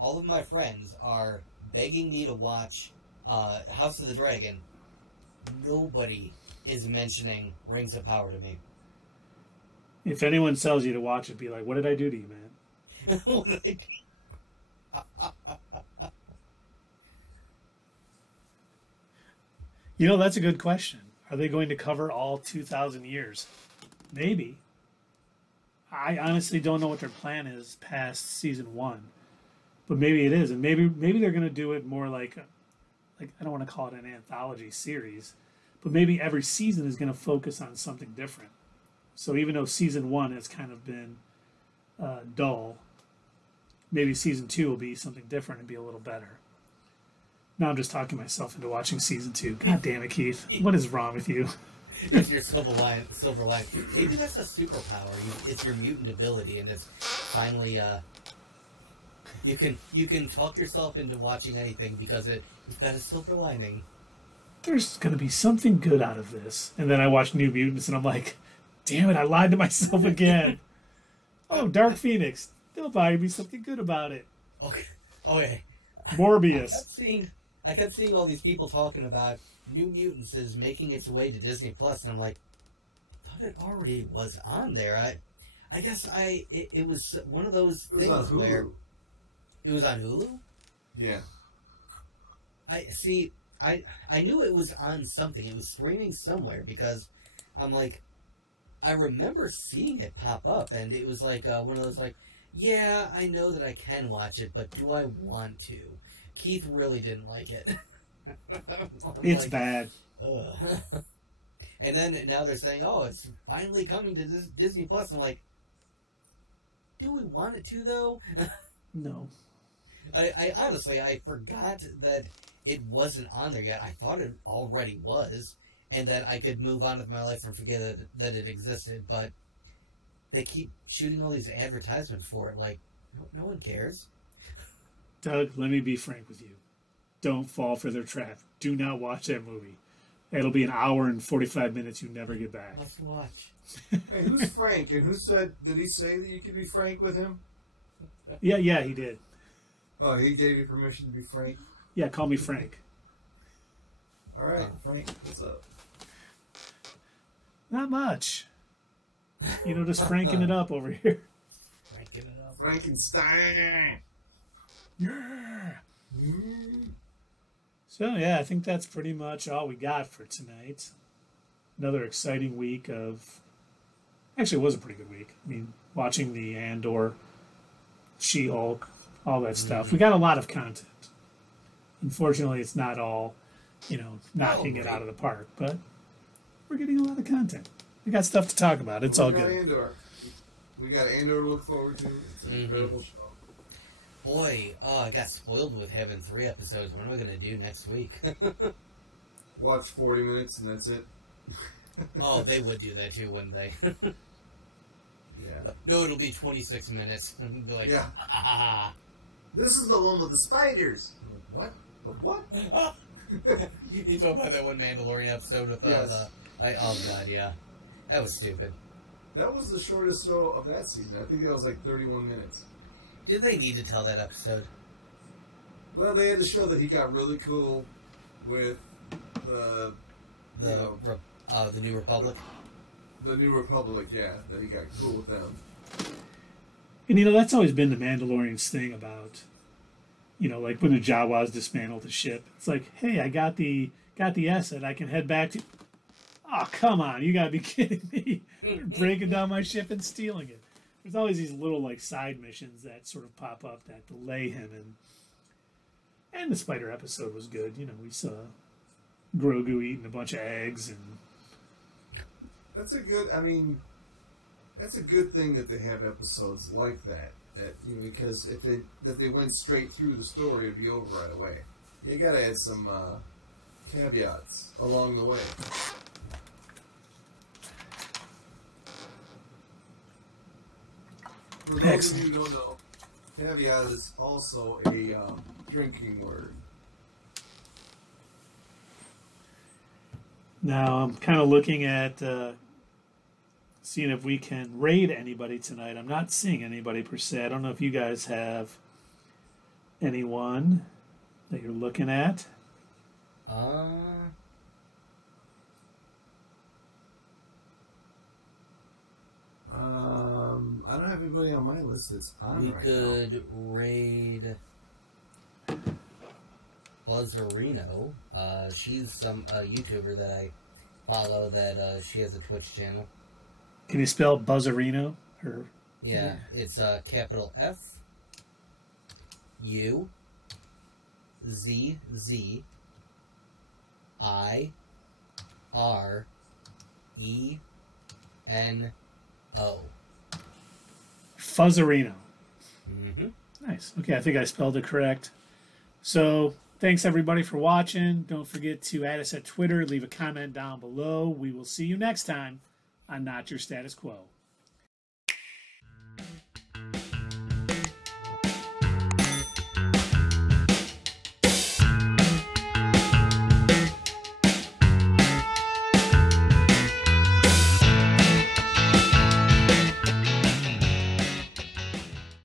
all of my friends are begging me to watch House of the Dragon. Nobody is mentioning Rings of Power to me. If anyone tells you to watch it, be like, what did I do to you, man? What did I do? That's a good question. Are they going to cover all 2,000 years? Maybe. I honestly don't know what their plan is past season 1. But maybe it is. And maybe they're going to do it more like I don't want to call it an anthology series, but maybe every season is going to focus on something different. So even though season 1 has kind of been dull, maybe season 2 will be something different and be a little better. Now I'm just talking myself into watching season 2. God damn it, Keith. What is wrong with you? It's your silver line. Maybe that's a superpower. It's your mutant ability, and it's finally you can talk yourself into watching anything because you've got a silver lining. There's going to be something good out of this. And then I watch New Mutants and I'm like, damn it, I lied to myself again. Oh, Dark Phoenix. There'll probably be something good about it. Okay. Morbius. I kept seeing all these people talking about New Mutants is making its way to Disney Plus, and I'm like, I thought it already was on there. I guess it was one of those things where it was on Hulu. Yeah. I knew it was on something. It was streaming somewhere because I'm like, I remember seeing it pop up, and it was like one of those like, yeah, I know that I can watch it, but do I want to? Keith really didn't like it. It's like, bad. Ugh. And then now they're saying, oh, it's finally coming to Disney Plus. I'm like, do we want it to, though? No. I honestly, I forgot that it wasn't on there yet. I thought it already was, and that I could move on with my life and forget that it existed, but they keep shooting all these advertisements for it. Like, no one cares. Doug, let me be frank with you. Don't fall for their trap. Do not watch that movie. It'll be an hour and 45 minutes you never get back. Let's watch. Hey, who's Frank? And did he say that you could be frank with him? Yeah, he did. Oh, he gave you permission to be frank? Yeah, call me Frank. All right, Frank, what's up? Not much. Just franking it up over here. Franking it up. Frankenstein! Yeah. So, yeah, I think that's pretty much all we got for tonight. Another exciting week of... Actually, it was a pretty good week. I mean, watching the Andor, She-Hulk, all that stuff. We got a lot of content. Unfortunately, it's not all, knocking it out of the park, but we're getting a lot of content. We got stuff to talk about. It's all good. We got Andor to look forward to. It's an incredible show. Boy, I got spoiled with having 3 episodes. What am I going to do next week? Watch 40 minutes and that's it. Oh, they would do that too, wouldn't they? Yeah. No, it'll be 26 minutes. And be like, yeah. Ah. This is the one with the spiders. What? The what? You talking about that one Mandalorian episode with yes. oh god, yeah. That was stupid. That was the shortest show of that season. I think that was like 31 minutes. Did they need to tell that episode? Well, they had to show that he got really cool with The New Republic. The New Republic, yeah, that he got cool with them. And that's always been the Mandalorian's thing about, like when the Jawas dismantled the ship. It's like, hey, I got the asset. I can head back to. Oh, come on! You gotta be kidding me! Breaking down my ship and stealing it. There's always these little like side missions that sort of pop up that delay him, and the spider episode was good. We saw Grogu eating a bunch of eggs, and that's a good. I mean, that's a good thing that they have episodes like that. Because if they went straight through the story, it'd be over right away. You gotta add some caveats along the way. For those of you who don't know, caveat is also a drinking word. now I'm kind of looking at seeing if we can raid anybody tonight. I'm not seeing anybody per se. I don't know if you guys have anyone that you're looking at. I don't have anybody on my list that's on We right could raid Buzzerino. She's some YouTuber that I follow. That she has a Twitch channel. Can you spell Buzzerino? Yeah, it's capital F U Z Z I R E N O. Fuzzerino. Mm-hmm. Nice. Okay, I think I spelled it correct. So, thanks everybody for watching. Don't forget to add us at Twitter. Leave a comment down below. We will see you next time on Not Your Status Quo.